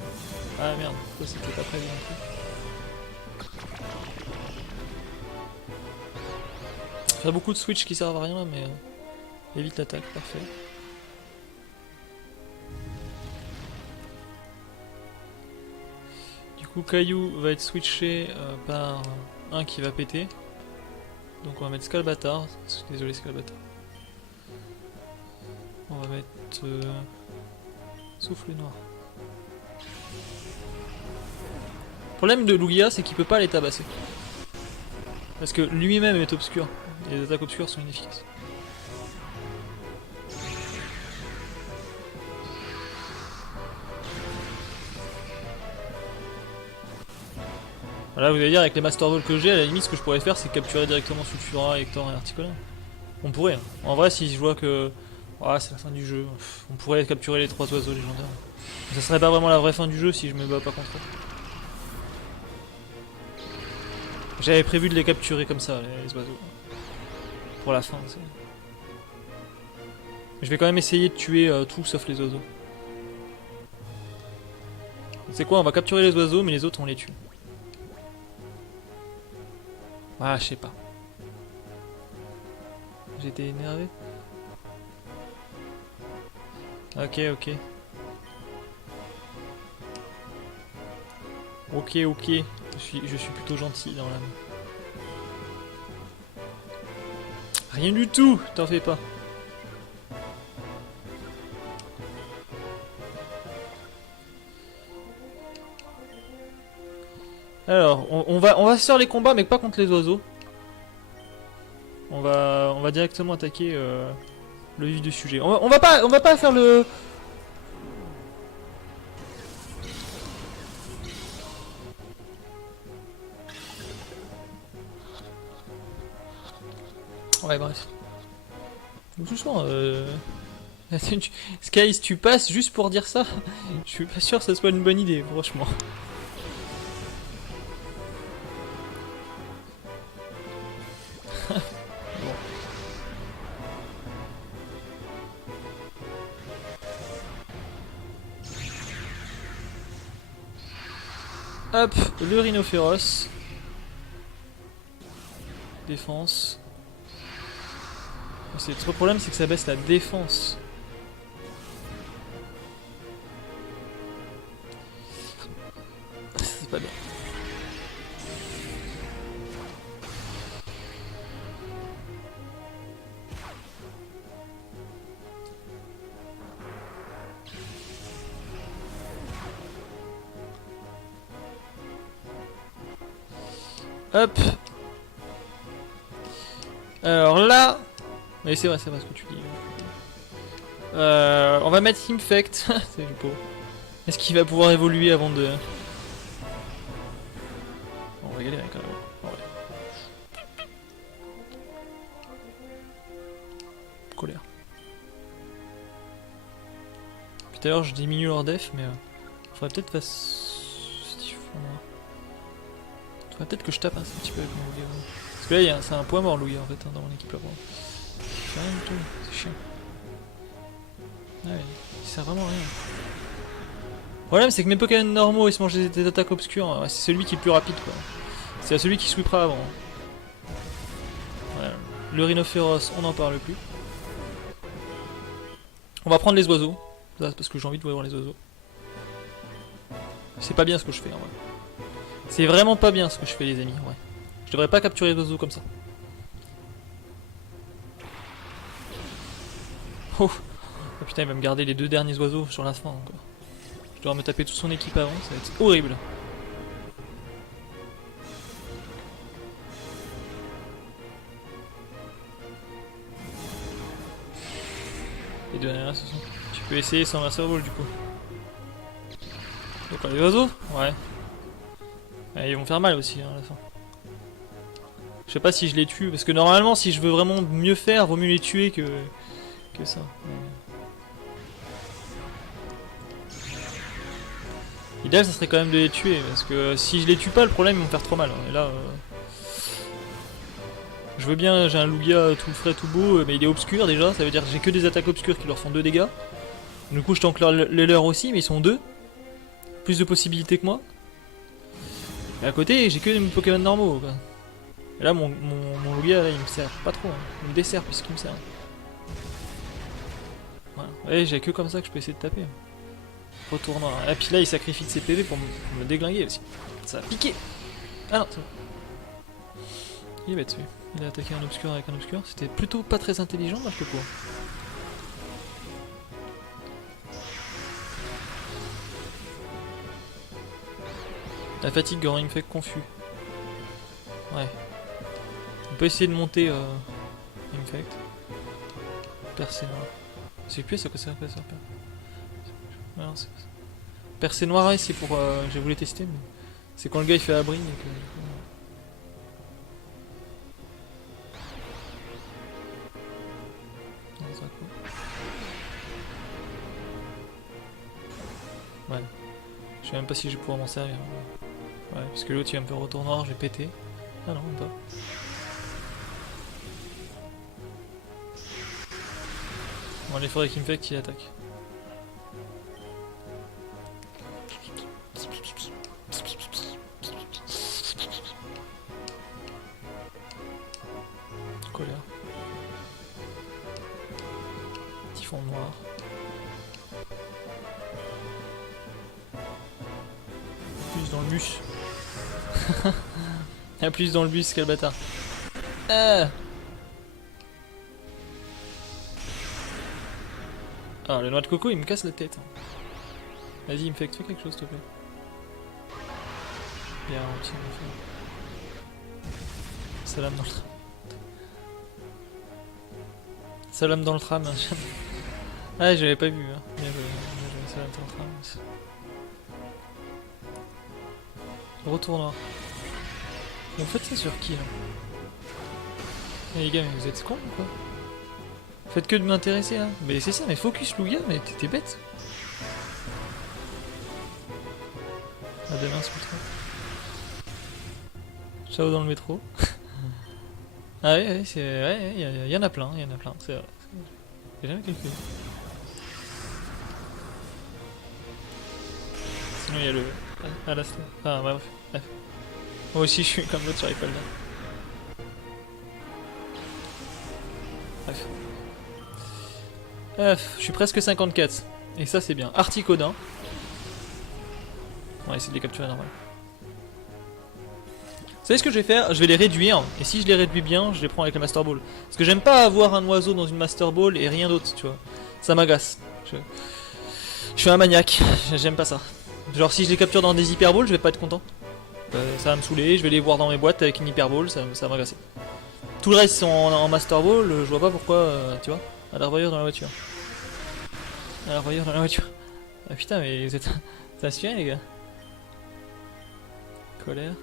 Ah merde, ça c'était pas prévu non plus. Ça a beaucoup de switch qui servent à rien, mais. Évite l'attaque, parfait. Du coup, Caillou va être switché par un qui va péter. Donc on va mettre Scalbatar. Désolé, Scalbatar. On va mettre Souffle noir. Le problème de Lugia, c'est qu'il peut pas les tabasser. Parce que lui-même est obscur. Et les attaques obscures sont inefficaces. Là, vous allez dire, avec les Master Ball que j'ai, à la limite, ce que je pourrais faire, c'est capturer directement Sulfura, Hector et Articola. On pourrait. Hein. En vrai, si je vois que. Ah, c'est la fin du jeu. On pourrait capturer les 3 oiseaux légendaires. Mais ça serait pas vraiment la vraie fin du jeu si je me bats pas contre eux. J'avais prévu de les capturer comme ça, les oiseaux. Pour la fin. Je vais quand même essayer de tuer tout sauf les oiseaux. C'est quoi? On va capturer les oiseaux, mais les autres on les tue. Ah, je sais pas. J'étais énervé. Ok, ok. Ok, ok. Je suis plutôt gentil dans l'âme. Rien du tout, t'en fais pas. Alors, on va se faire les combats, mais pas contre les oiseaux. On va directement attaquer le vif du sujet. On va pas faire le. Ouais, bref. Doucement, Sky, si tu passes juste pour dire ça, je suis pas sûr que ça soit une bonne idée, franchement. Hop, le rhinophéros. Défense. Le problème, c'est que ça baisse la défense. C'est pas bien. Hop. Alors là... Oui, c'est vrai ce que tu dis. On va mettre Infect. C'est du pauvre. Est-ce qu'il va pouvoir évoluer avant de... On va galérer quand même. Ouais. Colère. Puis d'ailleurs je diminue leur def, mais... faudrait peut-être faire... Faudrait peut-être que je tape un petit peu avec mon Louis. Parce que là c'est un point mort Louis en fait hein, dans mon équipe là. C'est rien du tout, c'est chiant. Ouais, il sert vraiment à rien. Le problème c'est que mes Pokémon normaux ils se mangent des attaques obscures, ouais, c'est celui qui est le plus rapide quoi. C'est celui qui sweepera avant. Voilà. Le rhinophéros, on n'en parle plus. On va prendre les oiseaux, ça, parce que j'ai envie de voir les oiseaux. C'est pas bien ce que je fais en vrai. C'est vraiment pas bien ce que je fais les amis, ouais. Je devrais pas capturer les oiseaux comme ça. Oh, oh putain, il va me garder les 2 derniers oiseaux sur la fin encore. Je dois me taper toute son équipe avant, ça va être horrible. Les 2 derniers, ce sont... Tu peux essayer sans Master Ball du coup. Donc les oiseaux? Ouais. Ouais. Ils vont faire mal aussi hein, à la fin. Je sais pas si je les tue, parce que normalement si je veux vraiment mieux faire, vaut mieux les tuer que ça. L'idéal ça serait quand même de les tuer, parce que si je les tue pas, le problème ils vont me faire trop mal. Et là, je veux bien, j'ai un Lugia tout frais, tout beau, mais il est obscur déjà, ça veut dire que j'ai que des attaques obscures qui leur font 2 dégâts. Du coup je tank les leurs aussi, mais ils sont 2. Plus de possibilités que moi. Et à côté, j'ai que des Pokémon normaux, quoi. Et là, mon Lugia, là, il me sert pas trop. Hein. Il me dessert plus qu'il me sert. Voilà. Ouais, j'ai que comme ça que je peux essayer de taper. Retournant. Et puis là, il sacrifie de ses PV pour me déglinguer aussi. Ça a piqué. Ah non, c'est bon. Il est bête, celui. Il a attaqué un obscur avec un obscur. C'était plutôt pas très intelligent, moi, je peux pas. La fatigue Goring me fait confus. Ouais. On peut essayer de monter Infect. Percée noire. C'est plus ça que ça fait ça. Non, c'est pas ça. Percée noire, ouais, c'est pour. J'ai voulu tester, mais. C'est quand le gars il fait abri et que. Ouais. Je sais même pas si je vais pouvoir m'en servir. Ouais, parce que l'autre il va me faire retour noir, je vais péter. Ah non, même pas. Bon, il faudrait qu'il me fait qu'il attaque. Colère. Typhon noir. Plus dans le bus. Il y a plus dans le bus, quel bâtard. Ah, le noix de coco il me casse la tête. Vas-y, il me fait quelque chose s'il te plaît. Bien, un petit salam dans le tram. Salam dans le tram. Ah, j'avais pas vu. Hein. Bien joué, salam dans le tram. Retour noir. Vous faites ça sur qui là? Les gars, mais vous êtes cons ou quoi? Faites que de m'intéresser là. Mais c'est ça, mais focus Lugia, mais t'es bête. À demain ce métro. Ciao dans le métro. Ah ouais, c'est. Ouais, y en a plein, c'est vrai. J'ai jamais calculé. Sinon il y a le. Ah là c'est. Ah bah, bref. Moi aussi je suis comme l'autre, j'arrive pas à le dire. Bref. Je suis presque 54. Et ça c'est bien. Articodin. On va essayer de les capturer normal. Vous savez ce que je vais faire? Je vais les réduire. Et si je les réduis bien, je les prends avec la Master Ball. Parce que j'aime pas avoir un oiseau dans une Master Ball et rien d'autre, tu vois. Ça m'agace. Je suis un maniaque. J'aime pas ça. Genre si je les capture dans des Hyper Balls, je vais pas être content. Ça va me saouler. Je vais les voir dans mes boîtes avec une Hyper Ball. Ça va m'agacer. Tout le reste sont en Master Ball. Je vois pas pourquoi, tu vois. À la revoyure dans la voiture. À la revoyure dans la voiture. Ah putain, mais vous êtes inspirés les gars. Colère.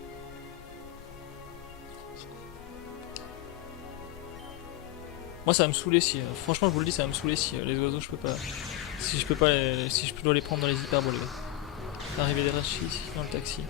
Moi ça va me saouler si, franchement je vous le dis, ça va me saouler si les oiseaux je peux pas, si je dois les prendre dans les hyperboles les gars. Arriver des rachis ici dans le taxi.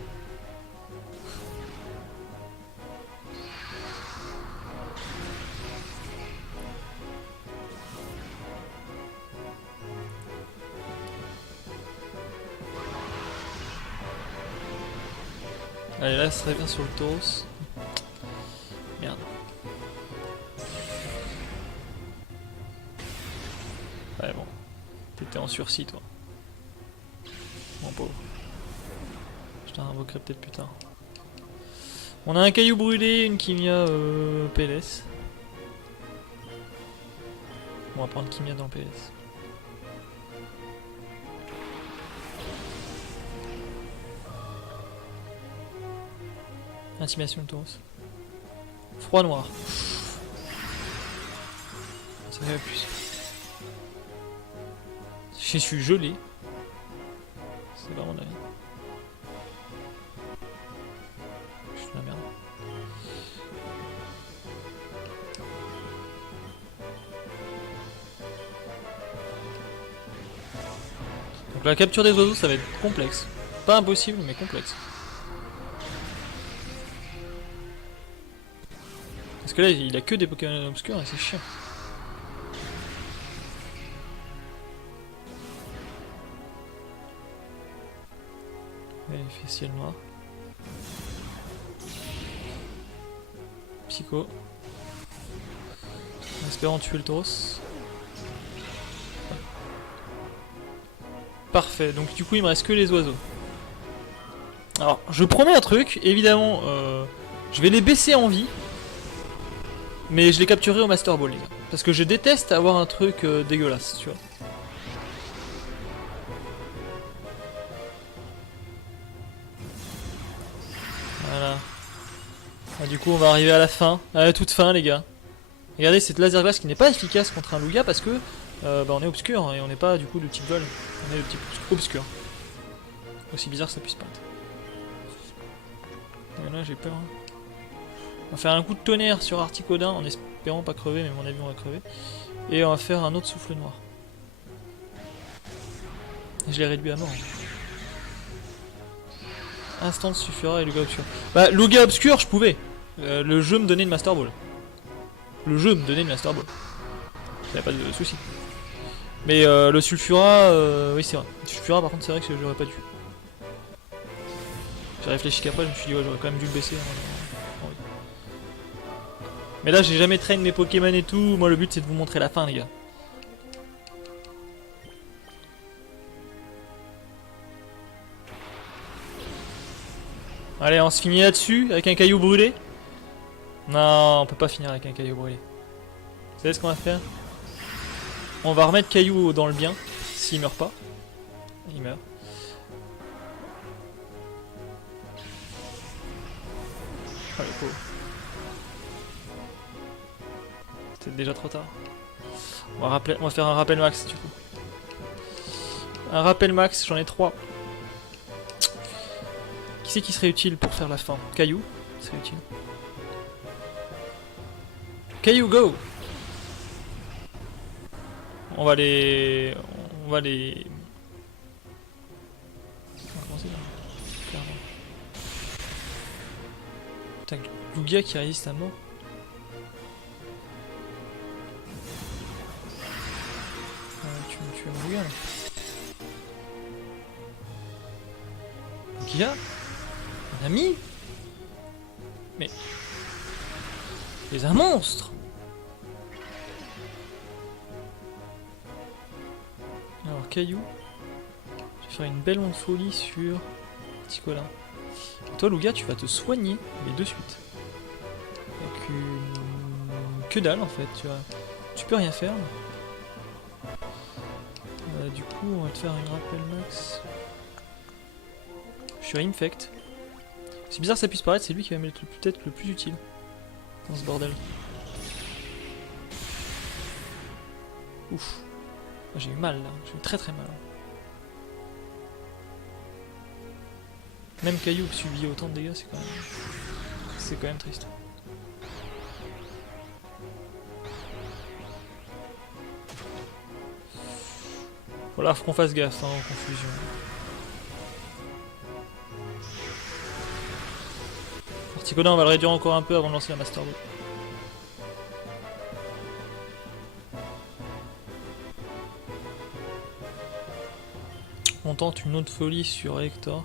Allez là ça revient sur le Tauros. Merde. Ouais bon. T'étais en sursis toi. Mon pauvre. Je t'en invoquerai peut-être plus tard. On a un caillou brûlé, une Kimia PLS. On va prendre Kimia dans le PLS. Intimidation de Tauros. Froid noir. Ça fait plus. Je suis gelé. C'est vraiment dingue. Je suis de la merde. Donc la capture des oiseaux ça va être complexe. Pas impossible, mais complexe. Parce que là, il a que des Pokémon obscurs et c'est chiant. Ouais, il fait ciel noir. Psycho. En espérant tuer le tauros. Parfait, donc du coup il me reste que les oiseaux. Alors, je promets un truc, évidemment, je vais les baisser en vie. Mais je les capturerai au Master Ball, les gars. Parce que je déteste avoir un truc dégueulasse, tu vois. Voilà. Ah, du coup, on va arriver à la fin, à la toute fin, les gars. Regardez cette laser glace qui n'est pas efficace contre un Lugia parce que on est obscur et on n'est pas du coup de type vol. On est de type obscur. Aussi bizarre que ça puisse pas être. Et là, j'ai peur. Hein. On va faire un coup de tonnerre sur Articodin en espérant pas crever, mais à mon avis on va crever. Et on va faire un autre souffle noir. Et je l'ai réduit à mort. Instant suffira et Lugia obscur. Bah, Lugia obscur, je pouvais. Le jeu me donnait une Master Ball. Le jeu me donnait une Master Ball. J'avais pas de soucis. Mais le Sulfura, oui c'est vrai. Le Sulfura par contre c'est vrai que j'aurais pas dû. J'ai réfléchi qu'après je me suis dit ouais j'aurais quand même dû le baisser. Hein. Oui. Mais là j'ai jamais traîné mes Pokémon et tout, moi le but c'est de vous montrer la fin les gars. Allez on se finit là-dessus avec un caillou brûlé. Non on peut pas finir avec un caillou brûlé. Vous savez ce qu'on va faire? On va remettre Caillou dans le bien, s'il meurt pas. Il meurt. Ah le pauvre. C'est déjà trop tard. On va faire un rappel max du coup. Un rappel max, j'en ai 3. Qui c'est qui serait utile pour faire la fin? Caillou serait utile. Caillou go! On va les... On va les... On va commencer là. Clairement. Putain, Lugia qui résiste à mort. Tu me tues un Lugia là. Lugia? Un ami? Mais... C'est un monstre! Alors, Caillou. Je vais faire une belle onde folie sur Ticola. Toi, Lugia, tu vas te soigner, mais de suite. Avec une... Que dalle, en fait, tu vois. Tu peux rien faire. Du coup, on va te faire une rappel max. Je suis à Infect. C'est bizarre que ça puisse paraître, c'est lui qui va m'être peut-être le plus utile dans ce bordel. Ouf. J'ai eu mal là, j'ai eu très mal. Même Caillou qui subit autant de dégâts, c'est quand même triste. Voilà, faut qu'on fasse gaffe hein, en confusion. Articodin, on va le réduire encore un peu avant de lancer la Master Ball. On tente une autre folie sur Hector.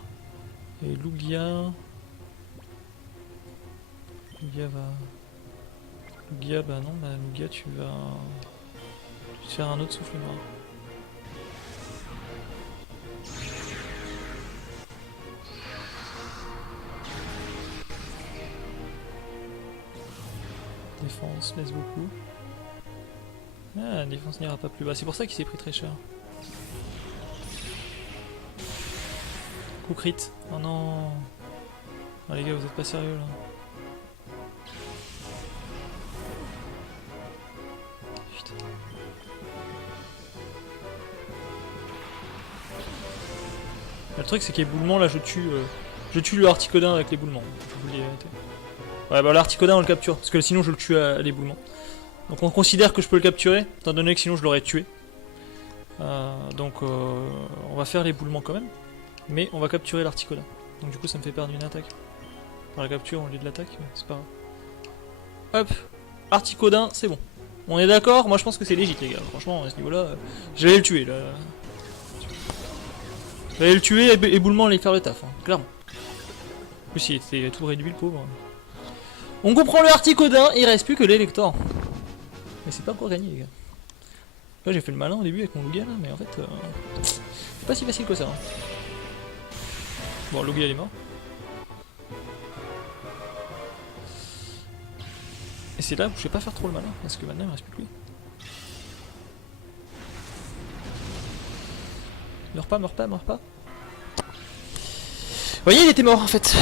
Et Lugia... Lugia va... Lugia, bah non, bah Lugia tu vas... te faire un autre souffle noir. Défense baisse beaucoup. Ah, la défense n'ira pas plus bas. C'est pour ça qu'il s'est pris très cher. Coup crit. Oh non. Oh les gars, vous êtes pas sérieux là. Putain. Le truc c'est que les boulements là je tue le Articodin avec l'éboulement. Je vous l'ai arrêté. Ouais bah l'Articodin on le capture, parce que sinon je le tue à l'éboulement. Donc on considère que je peux le capturer, étant donné que sinon je l'aurais tué. Donc on va faire l'éboulement quand même. Mais on va capturer l'Articola. Donc du coup ça me fait perdre une attaque. Par la capture au lieu de l'attaque, mais c'est pas grave. Hop, Articodin, c'est bon. On est d'accord? Moi je pense que c'est légit les gars. Franchement à ce niveau là, j'allais le tuer là. J'allais le tuer et éboulement allait faire le taf, hein, clairement. En plus il était tout réduit le pauvre. On comprend le Articodin, il reste plus que l'Elector. Mais c'est pas encore gagné les gars. Là j'ai fait le malin au début avec mon Lugia là, mais en fait c'est pas si facile que ça. Hein. Bon, Lugia il est mort. Et c'est là où je vais pas faire trop le malin, parce que maintenant il reste plus que lui. Meurs pas, meurs pas, meurs pas. Vous voyez, il était mort en fait.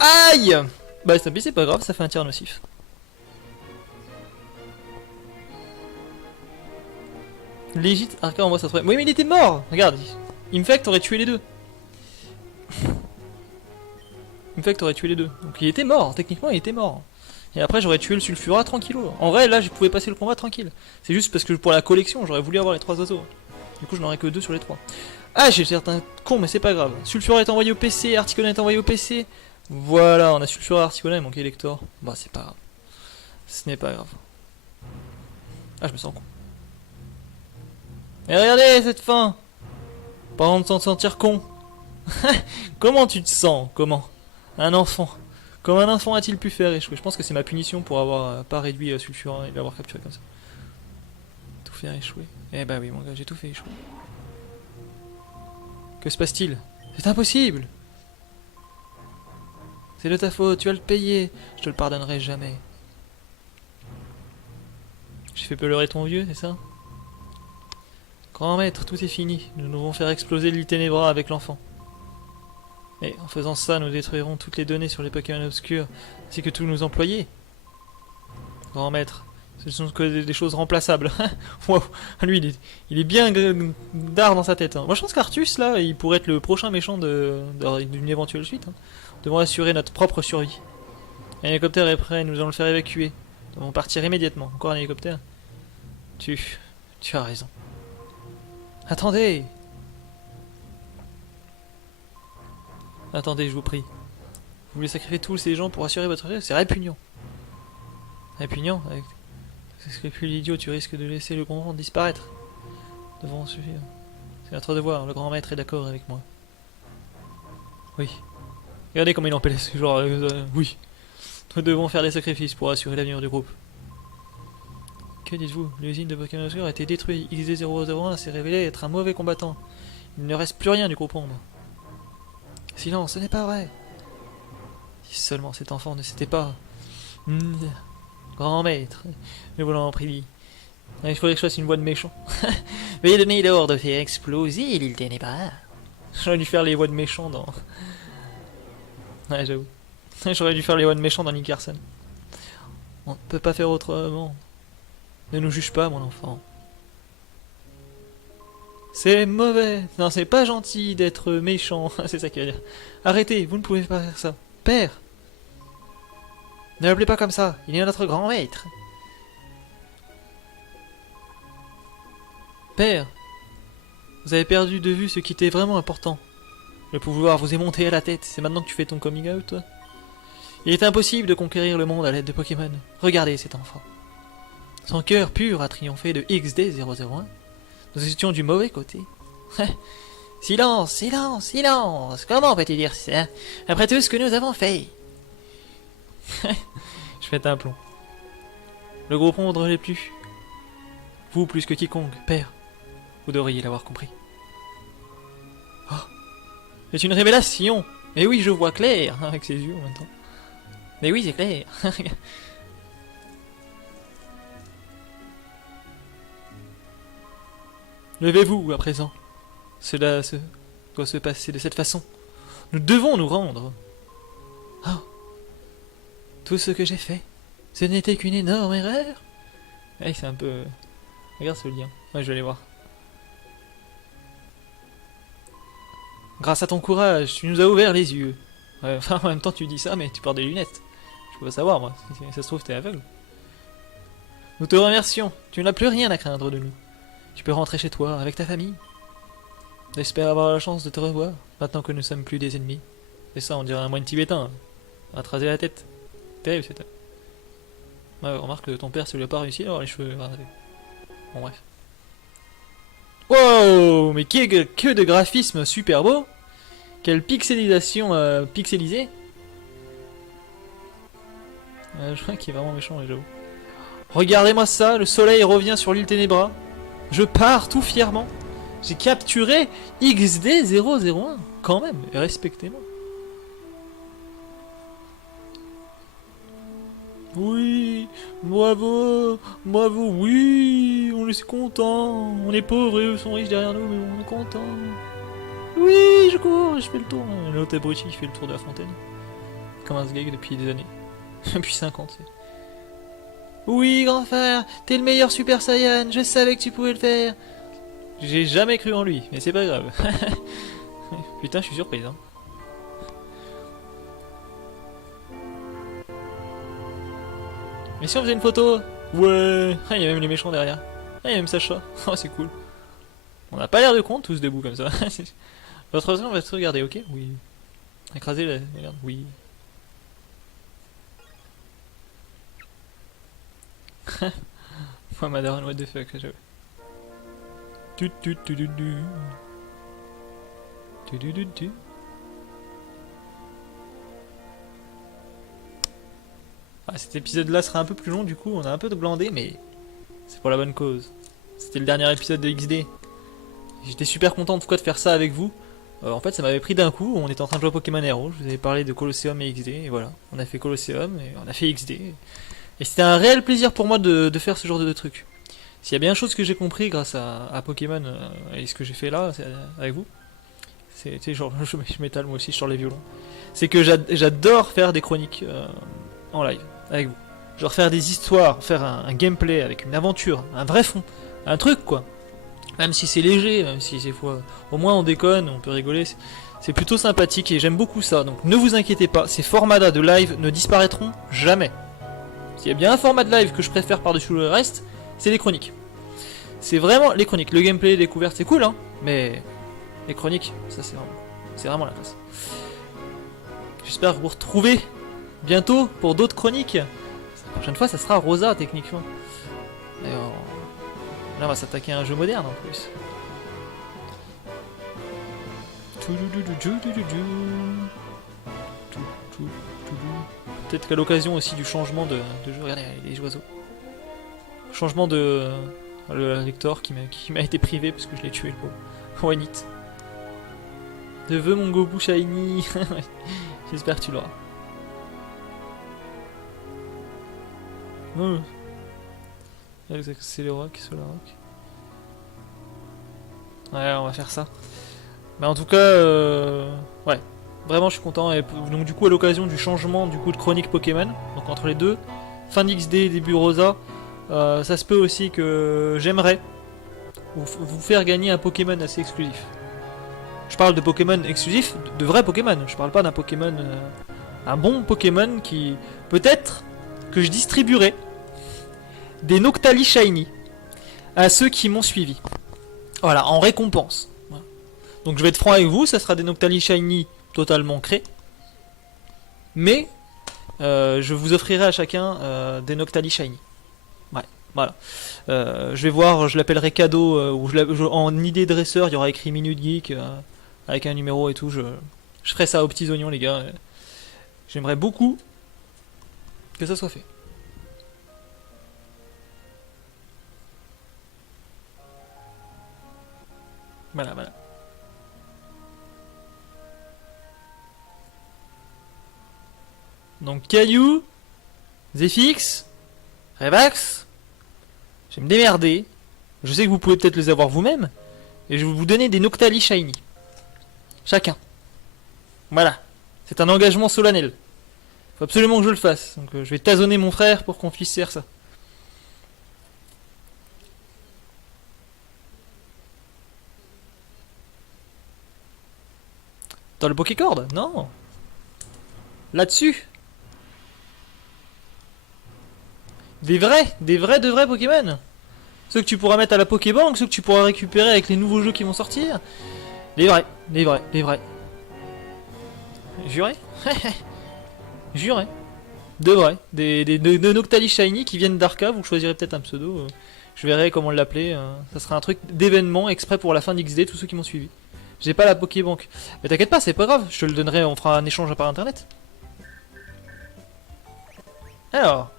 Aïe! Bah c'est pas grave, ça fait un tir nocif. Légit, Arca envoie sa troisième. Oui mais il était mort! Regarde, Infect aurait tué les deux. Infect aurait tué les deux. Donc il était mort, techniquement il était mort. Et après j'aurais tué le Sulfura tranquillo. En vrai là je pouvais passer le combat tranquille. C'est juste parce que pour la collection j'aurais voulu avoir les 3 oiseaux. Du coup je n'en aurais que 2 sur les 3. Ah j'ai certains cons mais c'est pas grave. Sulfura est envoyé au PC, Articola est envoyé au PC. Voilà, on a Sulfura, Articola, il manquait Elector. Bah c'est pas grave. Ce n'est pas grave. Ah je me sens con. Mais regardez cette fin. Pas honte de s'en sentir con. Comment tu te sens? Comment? Un enfant. Comment un enfant a-t-il pu faire échouer? Je pense que c'est ma punition pour avoir pas réduit Sulfura et l'avoir capturé comme ça. Tout faire échouer. Eh bah oui mon gars, j'ai tout fait échouer. Que se passe-t-il? C'est impossible! C'est de ta faute, tu vas le payer. Je te le pardonnerai jamais. J'ai fait pleurer ton vieux, c'est ça? Grand maître, tout est fini. Nous devons faire exploser l'île Ténébra avec l'enfant. Et en faisant ça, nous détruirons toutes les données sur les Pokémon obscurs, ainsi que tous nos employés. Grand maître, ce sont que des choses remplaçables. Wow, lui, il est bien d'art dans sa tête. Hein. Moi, je pense qu'Arthus, là, il pourrait être le prochain méchant d'une éventuelle suite. Hein. Nous devons assurer notre propre survie. Un hélicoptère est prêt, nous allons le faire évacuer. Nous devons partir immédiatement. Encore un hélicoptère? Tu as raison. Attendez! Attendez, je vous prie. Vous voulez sacrifier tous ces gens pour assurer votre rêve? C'est répugnant. Répugnant? Avec ce scrupule idiot, tu risques de laisser le grand monde disparaître. Devons suffire. C'est notre devoir, le grand maître est d'accord avec moi. Oui. Regardez comment il en pèle, genre, oui. Nous devons faire des sacrifices pour assurer l'avenir du groupe. Que dites-vous? L'usine de Pokémon Obscur a été détruite. XD001 s'est révélé être un mauvais combattant. Il ne reste plus rien du groupe ombre. Silence, ce n'est pas vrai. Si seulement cet enfant ne s'était pas... Grand maître, nous voulons en prier. Il faudrait que je fasse une voix de méchant. Veuillez donner l'ordre de faire exploser l'île Ténébra. J'aurais dû faire les voix de méchant dans... Ouais, j'avoue. J'aurais dû faire les voix de méchant dans Nick Carson. On ne peut pas faire autrement. Ne nous juge pas, mon enfant. C'est mauvais. Non, c'est pas gentil d'être méchant. C'est ça qu'il va dire. Arrêtez, vous ne pouvez pas faire ça. Père! Ne l'appelez pas comme ça. Il est notre grand maître. Père! Vous avez perdu de vue ce qui était vraiment important. Le pouvoir vous est monté à la tête. C'est maintenant que tu fais ton coming out, toi. Il est impossible de conquérir le monde à l'aide de Pokémon. Regardez cet enfant. Son cœur pur a triomphé de XD001. Nous étions du mauvais côté. Silence, silence, silence. Comment peux-tu dire ça? Après tout ce que nous avons fait. Je pète un plomb. Le groupe ombre ne l'est plus. Vous plus que quiconque, père. Vous devriez l'avoir compris. Oh, c'est une révélation. Mais oui, je vois clair avec ses yeux en même temps. Mais oui, c'est clair. Levez-vous à présent. Cela doit se passer de cette façon. Nous devons nous rendre. Oh. Tout ce que j'ai fait, ce n'était qu'une énorme erreur. Ouais, c'est un peu... Regarde ce lien. Ouais, je vais aller voir. Grâce à ton courage, tu nous as ouvert les yeux. Ouais, enfin, en même temps, tu dis ça, mais tu portes des lunettes. Je peux pas savoir, moi. Si ça se trouve, t'es aveugle. Nous te remercions. Tu n'as plus rien à craindre de nous. Tu peux rentrer chez toi avec ta famille. J'espère avoir la chance de te revoir, maintenant que nous sommes plus des ennemis. C'est ça, on dirait un moine tibétain. On va te raser la tête. Terrible, c'est top. Ouais, remarque que ton père, ça lui a pas réussi à avoir les cheveux rasés. Bon, bref. Wow, mais que de graphisme super beau. Quelle pixelisation pixelisée. Je crois qu'il est vraiment méchant, j'avoue. Regardez-moi ça, le soleil revient sur l'île Ténébra. Je pars tout fièrement. J'ai capturé XD001. Quand même, respectez-moi. Oui, bravo, bravo, oui, on est content. On est pauvres et eux sont riches derrière nous, mais on est content. Oui, je cours, je fais le tour. L'autre abruti qui fait le tour de la fontaine. Comme un sgeg depuis des années. Depuis 50. Oui, grand frère, t'es le meilleur Super Saiyan, je savais que tu pouvais le faire. J'ai jamais cru en lui, mais c'est pas grave. Putain, je suis surprise. Hein. Mais si on faisait une photo? Ouais. Ah, il y a même les méchants derrière. Ah, il y a même Sacha. Oh, c'est cool. On n'a pas l'air de con, tous debout comme ça. Votre raison, on va se regarder, ok? Oui. Écraser la merde, oui. Moi, Madaran, what the fuck, j'avoue. Ah, cet épisode là sera un peu plus long, du coup on a un peu de glandé, mais c'est pour la bonne cause. C'était le dernier épisode de XD. J'étais super content en tout cas de faire ça avec vous. En fait ça m'avait pris d'un coup, on était en train de jouer à Pokémon Hero, je vous avais parlé de Colosseum et XD, et voilà. On a fait Colosseum et on a fait XD. Et c'était un réel plaisir pour moi de faire ce genre de truc. S'il y a bien une chose que j'ai compris grâce à Pokémon et ce que j'ai fait là avec vous, c'est genre je m'étale moi aussi sur les violons. C'est que j'adore faire des chroniques en live avec vous. Genre faire des histoires, faire un gameplay avec une aventure, un vrai fond, un truc quoi. Même si c'est léger, même si c'est fois, au moins on déconne, on peut rigoler. C'est plutôt sympathique et j'aime beaucoup ça. Donc ne vous inquiétez pas, ces formats de live ne disparaîtront jamais. S'il y a bien un format de live que je préfère par-dessus le reste, c'est les chroniques. C'est vraiment les chroniques. Le gameplay, les découvertes, c'est cool, hein. Mais les chroniques, ça c'est vraiment la classe. J'espère vous retrouver bientôt pour d'autres chroniques. La prochaine fois, ça sera Rosa, techniquement. D'ailleurs, là, on va s'attaquer à un jeu moderne en plus. Peut-être qu'à l'occasion aussi du changement de jeu, regardez les oiseaux. Changement de le lecteur qui m'a été privé parce que je l'ai tué le pauvre. One it. De veux mon Gobu Shiny. J'espère que tu l'auras. C'est le rock, c'est le rock. Ouais, on va faire ça. Mais en tout cas, ouais. Vraiment, je suis content. Et donc, du coup, à l'occasion du changement du coup de chronique Pokémon, donc entre les deux, fin d'XD, début Rosa, ça se peut aussi que j'aimerais vous faire gagner un Pokémon assez exclusif. Je parle de Pokémon exclusif, de vrais Pokémon. Je parle pas d'un Pokémon, un bon Pokémon qui peut-être que je distribuerai des Noctali Shiny à ceux qui m'ont suivi. Voilà, en récompense. Voilà. Donc je vais être franc avec vous, ça sera des Noctali Shiny totalement créés. Mais je vous offrirai à chacun des Noctali Shiny. Ouais, voilà. Je vais voir, je l'appellerai cadeau, ou en idée dresseur, il y aura écrit Minute Geek, avec un numéro et tout. Je ferai ça aux petits oignons, les gars. J'aimerais beaucoup que ça soit fait. Voilà, voilà. Donc Caillou, Zephyx, Revax, je vais me démerder. Je sais que vous pouvez peut-être les avoir vous-même. Et je vais vous donner des Noctali Shiny. Chacun. Voilà. C'est un engagement solennel. Faut absolument que je le fasse. Donc je vais tasonner mon frère pour qu'on puisse faire ça. Dans le Pokécord? Non. Là-dessus. Des vrais Pokémon. Ceux que tu pourras mettre à la Pokébank, ceux que tu pourras récupérer avec les nouveaux jeux qui vont sortir. Les vrais, les vrais, les vrais. Juré. Juré. De vrais. De Noctali Shiny qui viennent d'Arca, vous choisirez peut-être un pseudo. Je verrai comment l'appeler. Ça sera un truc d'événement exprès pour la fin d'XD, tous ceux qui m'ont suivi. J'ai pas la Pokébank. Mais t'inquiète pas, c'est pas grave, je te le donnerai, on fera un échange par internet. Alors,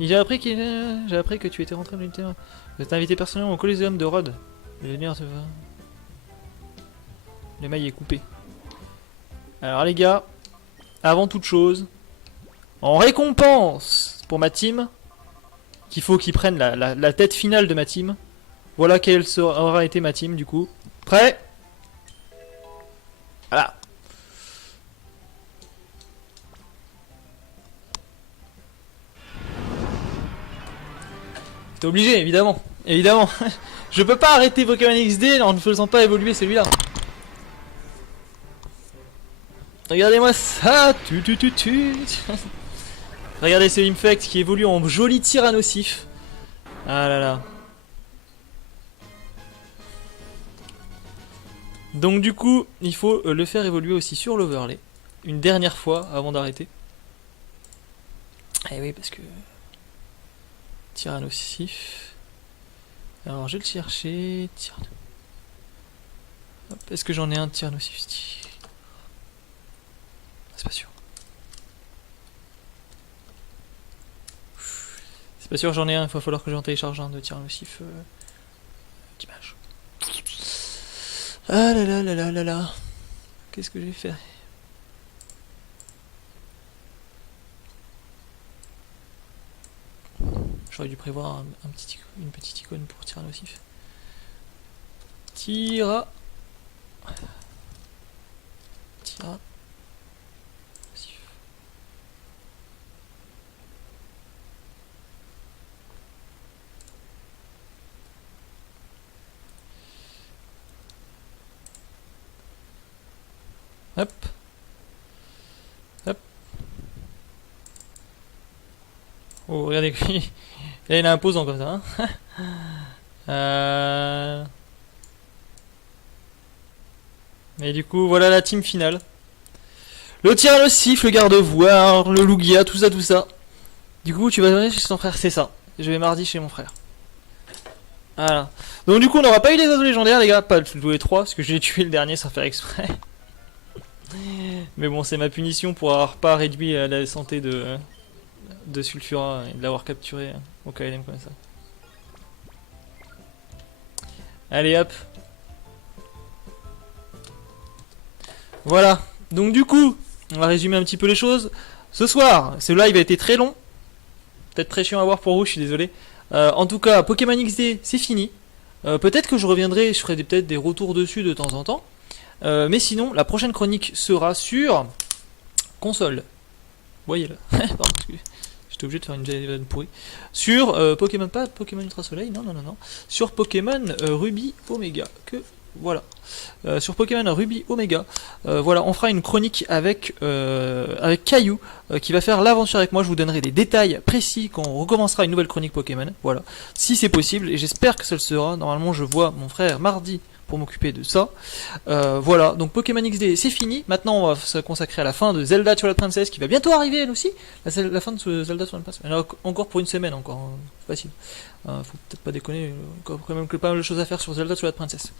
j'ai appris que tu étais rentré dans l'unité. Vous êtes invité personnellement au Coliseum de Rhodes. Le mail est coupé. Alors les gars, avant toute chose, en récompense pour ma team, qu'il faut qu'ils prennent la tête finale de ma team. Voilà quelle aura été ma team du coup. Prêt? Voilà. T'es obligé, évidemment. Évidemment. Je peux pas arrêter Pokémon XD en ne faisant pas évoluer celui-là. Regardez-moi ça. Regardez ce Infect qui évolue en joli Tyrannosif. Ah là là. Donc du coup, il faut le faire évoluer aussi sur l'overlay. Une dernière fois avant d'arrêter. Eh oui, parce que... Tyrannosif. Alors je vais le chercher. Est-ce que j'en ai un de Tyrannosif? C'est pas sûr. C'est pas sûr, j'en ai un. Il va falloir que j'en télécharge un de Tyrannosif. D'image. Ah là là là là là là. Qu'est-ce que j'ai fait? J'aurais dû prévoir une petite icône pour Tyrannosif. Tyra. Hop. Hop. Oh, regardez, il est imposant comme ça. Hein. Mais du coup, voilà la team finale. Le Tyrannosif, le Gardevoir, le Lugia, tout ça, tout ça. Du coup, tu vas venir chez ton frère, c'est ça. Je vais mardi chez mon frère. Voilà. Donc du coup, on n'aura pas eu les oiseaux légendaires, les gars. Pas le 3, parce que j'ai tué le dernier sans faire exprès. Mais bon, c'est ma punition pour avoir pas réduit la santé de Sulfura et de l'avoir capturé au KLM comme ça. Allez hop. Voilà. Donc du coup, on va résumer un petit peu les choses. Ce soir, ce live a été très long. Peut-être très chiant à voir pour vous, je suis désolé. En tout cas, Pokémon XD, c'est fini. Peut-être que je reviendrai, je ferai peut-être des retours dessus de temps en temps. Mais sinon, la prochaine chronique sera sur console. Voyez-le. Pardon, j'étais obligé de faire une pourrie. Sur Pokémon, pas Pokémon Ultra Soleil, non, non, non, non. Sur Pokémon Ruby Omega. Voilà. Sur Pokémon Ruby Omega. Voilà, on fera une chronique avec Caillou qui va faire l'aventure avec moi. Je vous donnerai des détails précis quand on recommencera une nouvelle chronique Pokémon. Voilà. Si c'est possible, et j'espère que ça le sera. Normalement, je vois mon frère mardi pour m'occuper de ça. Voilà, donc Pokémon XD c'est fini. Maintenant on va se consacrer à la fin de Zelda Twilight Princess qui va bientôt arriver elle aussi. La fin de ce Zelda Twilight Princess. Elle a encore pour une semaine encore, hein. Facile. Faut peut-être pas déconner, quand même que pas mal de choses à faire sur Zelda Twilight Princess.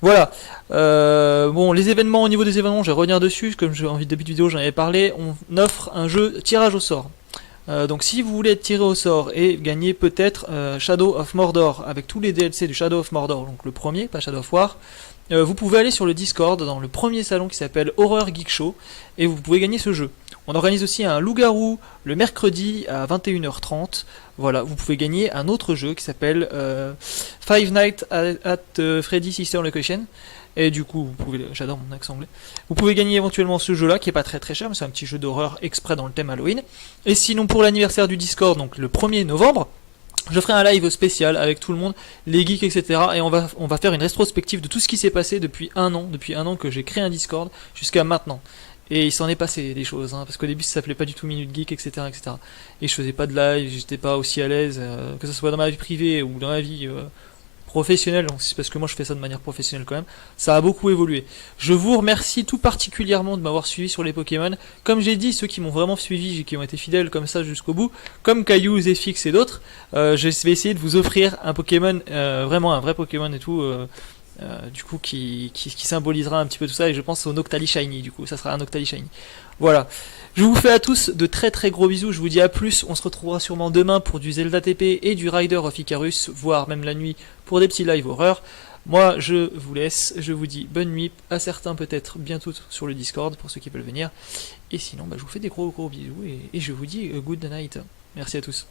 Voilà. Bon, les événements, au niveau des événements, je vais revenir dessus. Comme en début de vidéo j'en avais parlé, on offre un jeu tirage au sort. Donc si vous voulez être tiré au sort et gagner peut-être Shadow of Mordor avec tous les DLC du Shadow of Mordor, donc le premier, pas Shadow of War, vous pouvez aller sur le Discord dans le premier salon qui s'appelle Horror Geek Show et vous pouvez gagner ce jeu. On organise aussi un loup-garou le mercredi à 21h30. Voilà, vous pouvez gagner un autre jeu qui s'appelle Five Nights at Freddy's Easter Location. Et du coup, vous pouvez, j'adore mon accent anglais. Vous pouvez gagner éventuellement ce jeu-là qui est pas très très cher, mais c'est un petit jeu d'horreur exprès dans le thème Halloween. Et sinon, pour l'anniversaire du Discord, donc le 1er novembre, je ferai un live spécial avec tout le monde, les geeks, etc. Et on va faire une rétrospective de tout ce qui s'est passé depuis un an que j'ai créé un Discord jusqu'à maintenant. Et il s'en est passé des choses, hein, parce qu'au début ça s'appelait pas du tout Minute Geek, etc., etc. Et je faisais pas de live, j'étais pas aussi à l'aise, que ce soit dans ma vie privée ou dans ma vie professionnel, donc c'est parce que moi je fais ça de manière professionnelle quand même, ça a beaucoup évolué. Je vous remercie tout particulièrement de m'avoir suivi sur les Pokémon. Comme j'ai dit, ceux qui m'ont vraiment suivi, qui ont été fidèles comme ça jusqu'au bout, comme Caillou, Zephyx et d'autres, je vais essayer de vous offrir un Pokémon, vraiment un vrai Pokémon et tout, du coup qui symbolisera un petit peu tout ça, et je pense au Noctali Shiny, du coup ça sera un Noctali Shiny. Voilà, je vous fais à tous de très très gros bisous, je vous dis à plus, on se retrouvera sûrement demain pour du Zelda TP et du Rider of Icarus, voire même la nuit pour des petits live horreur. Moi je vous laisse, je vous dis bonne nuit, à certains peut-être bientôt sur le Discord pour ceux qui veulent venir, et sinon je vous fais des gros bisous et je vous dis good night. Merci à tous.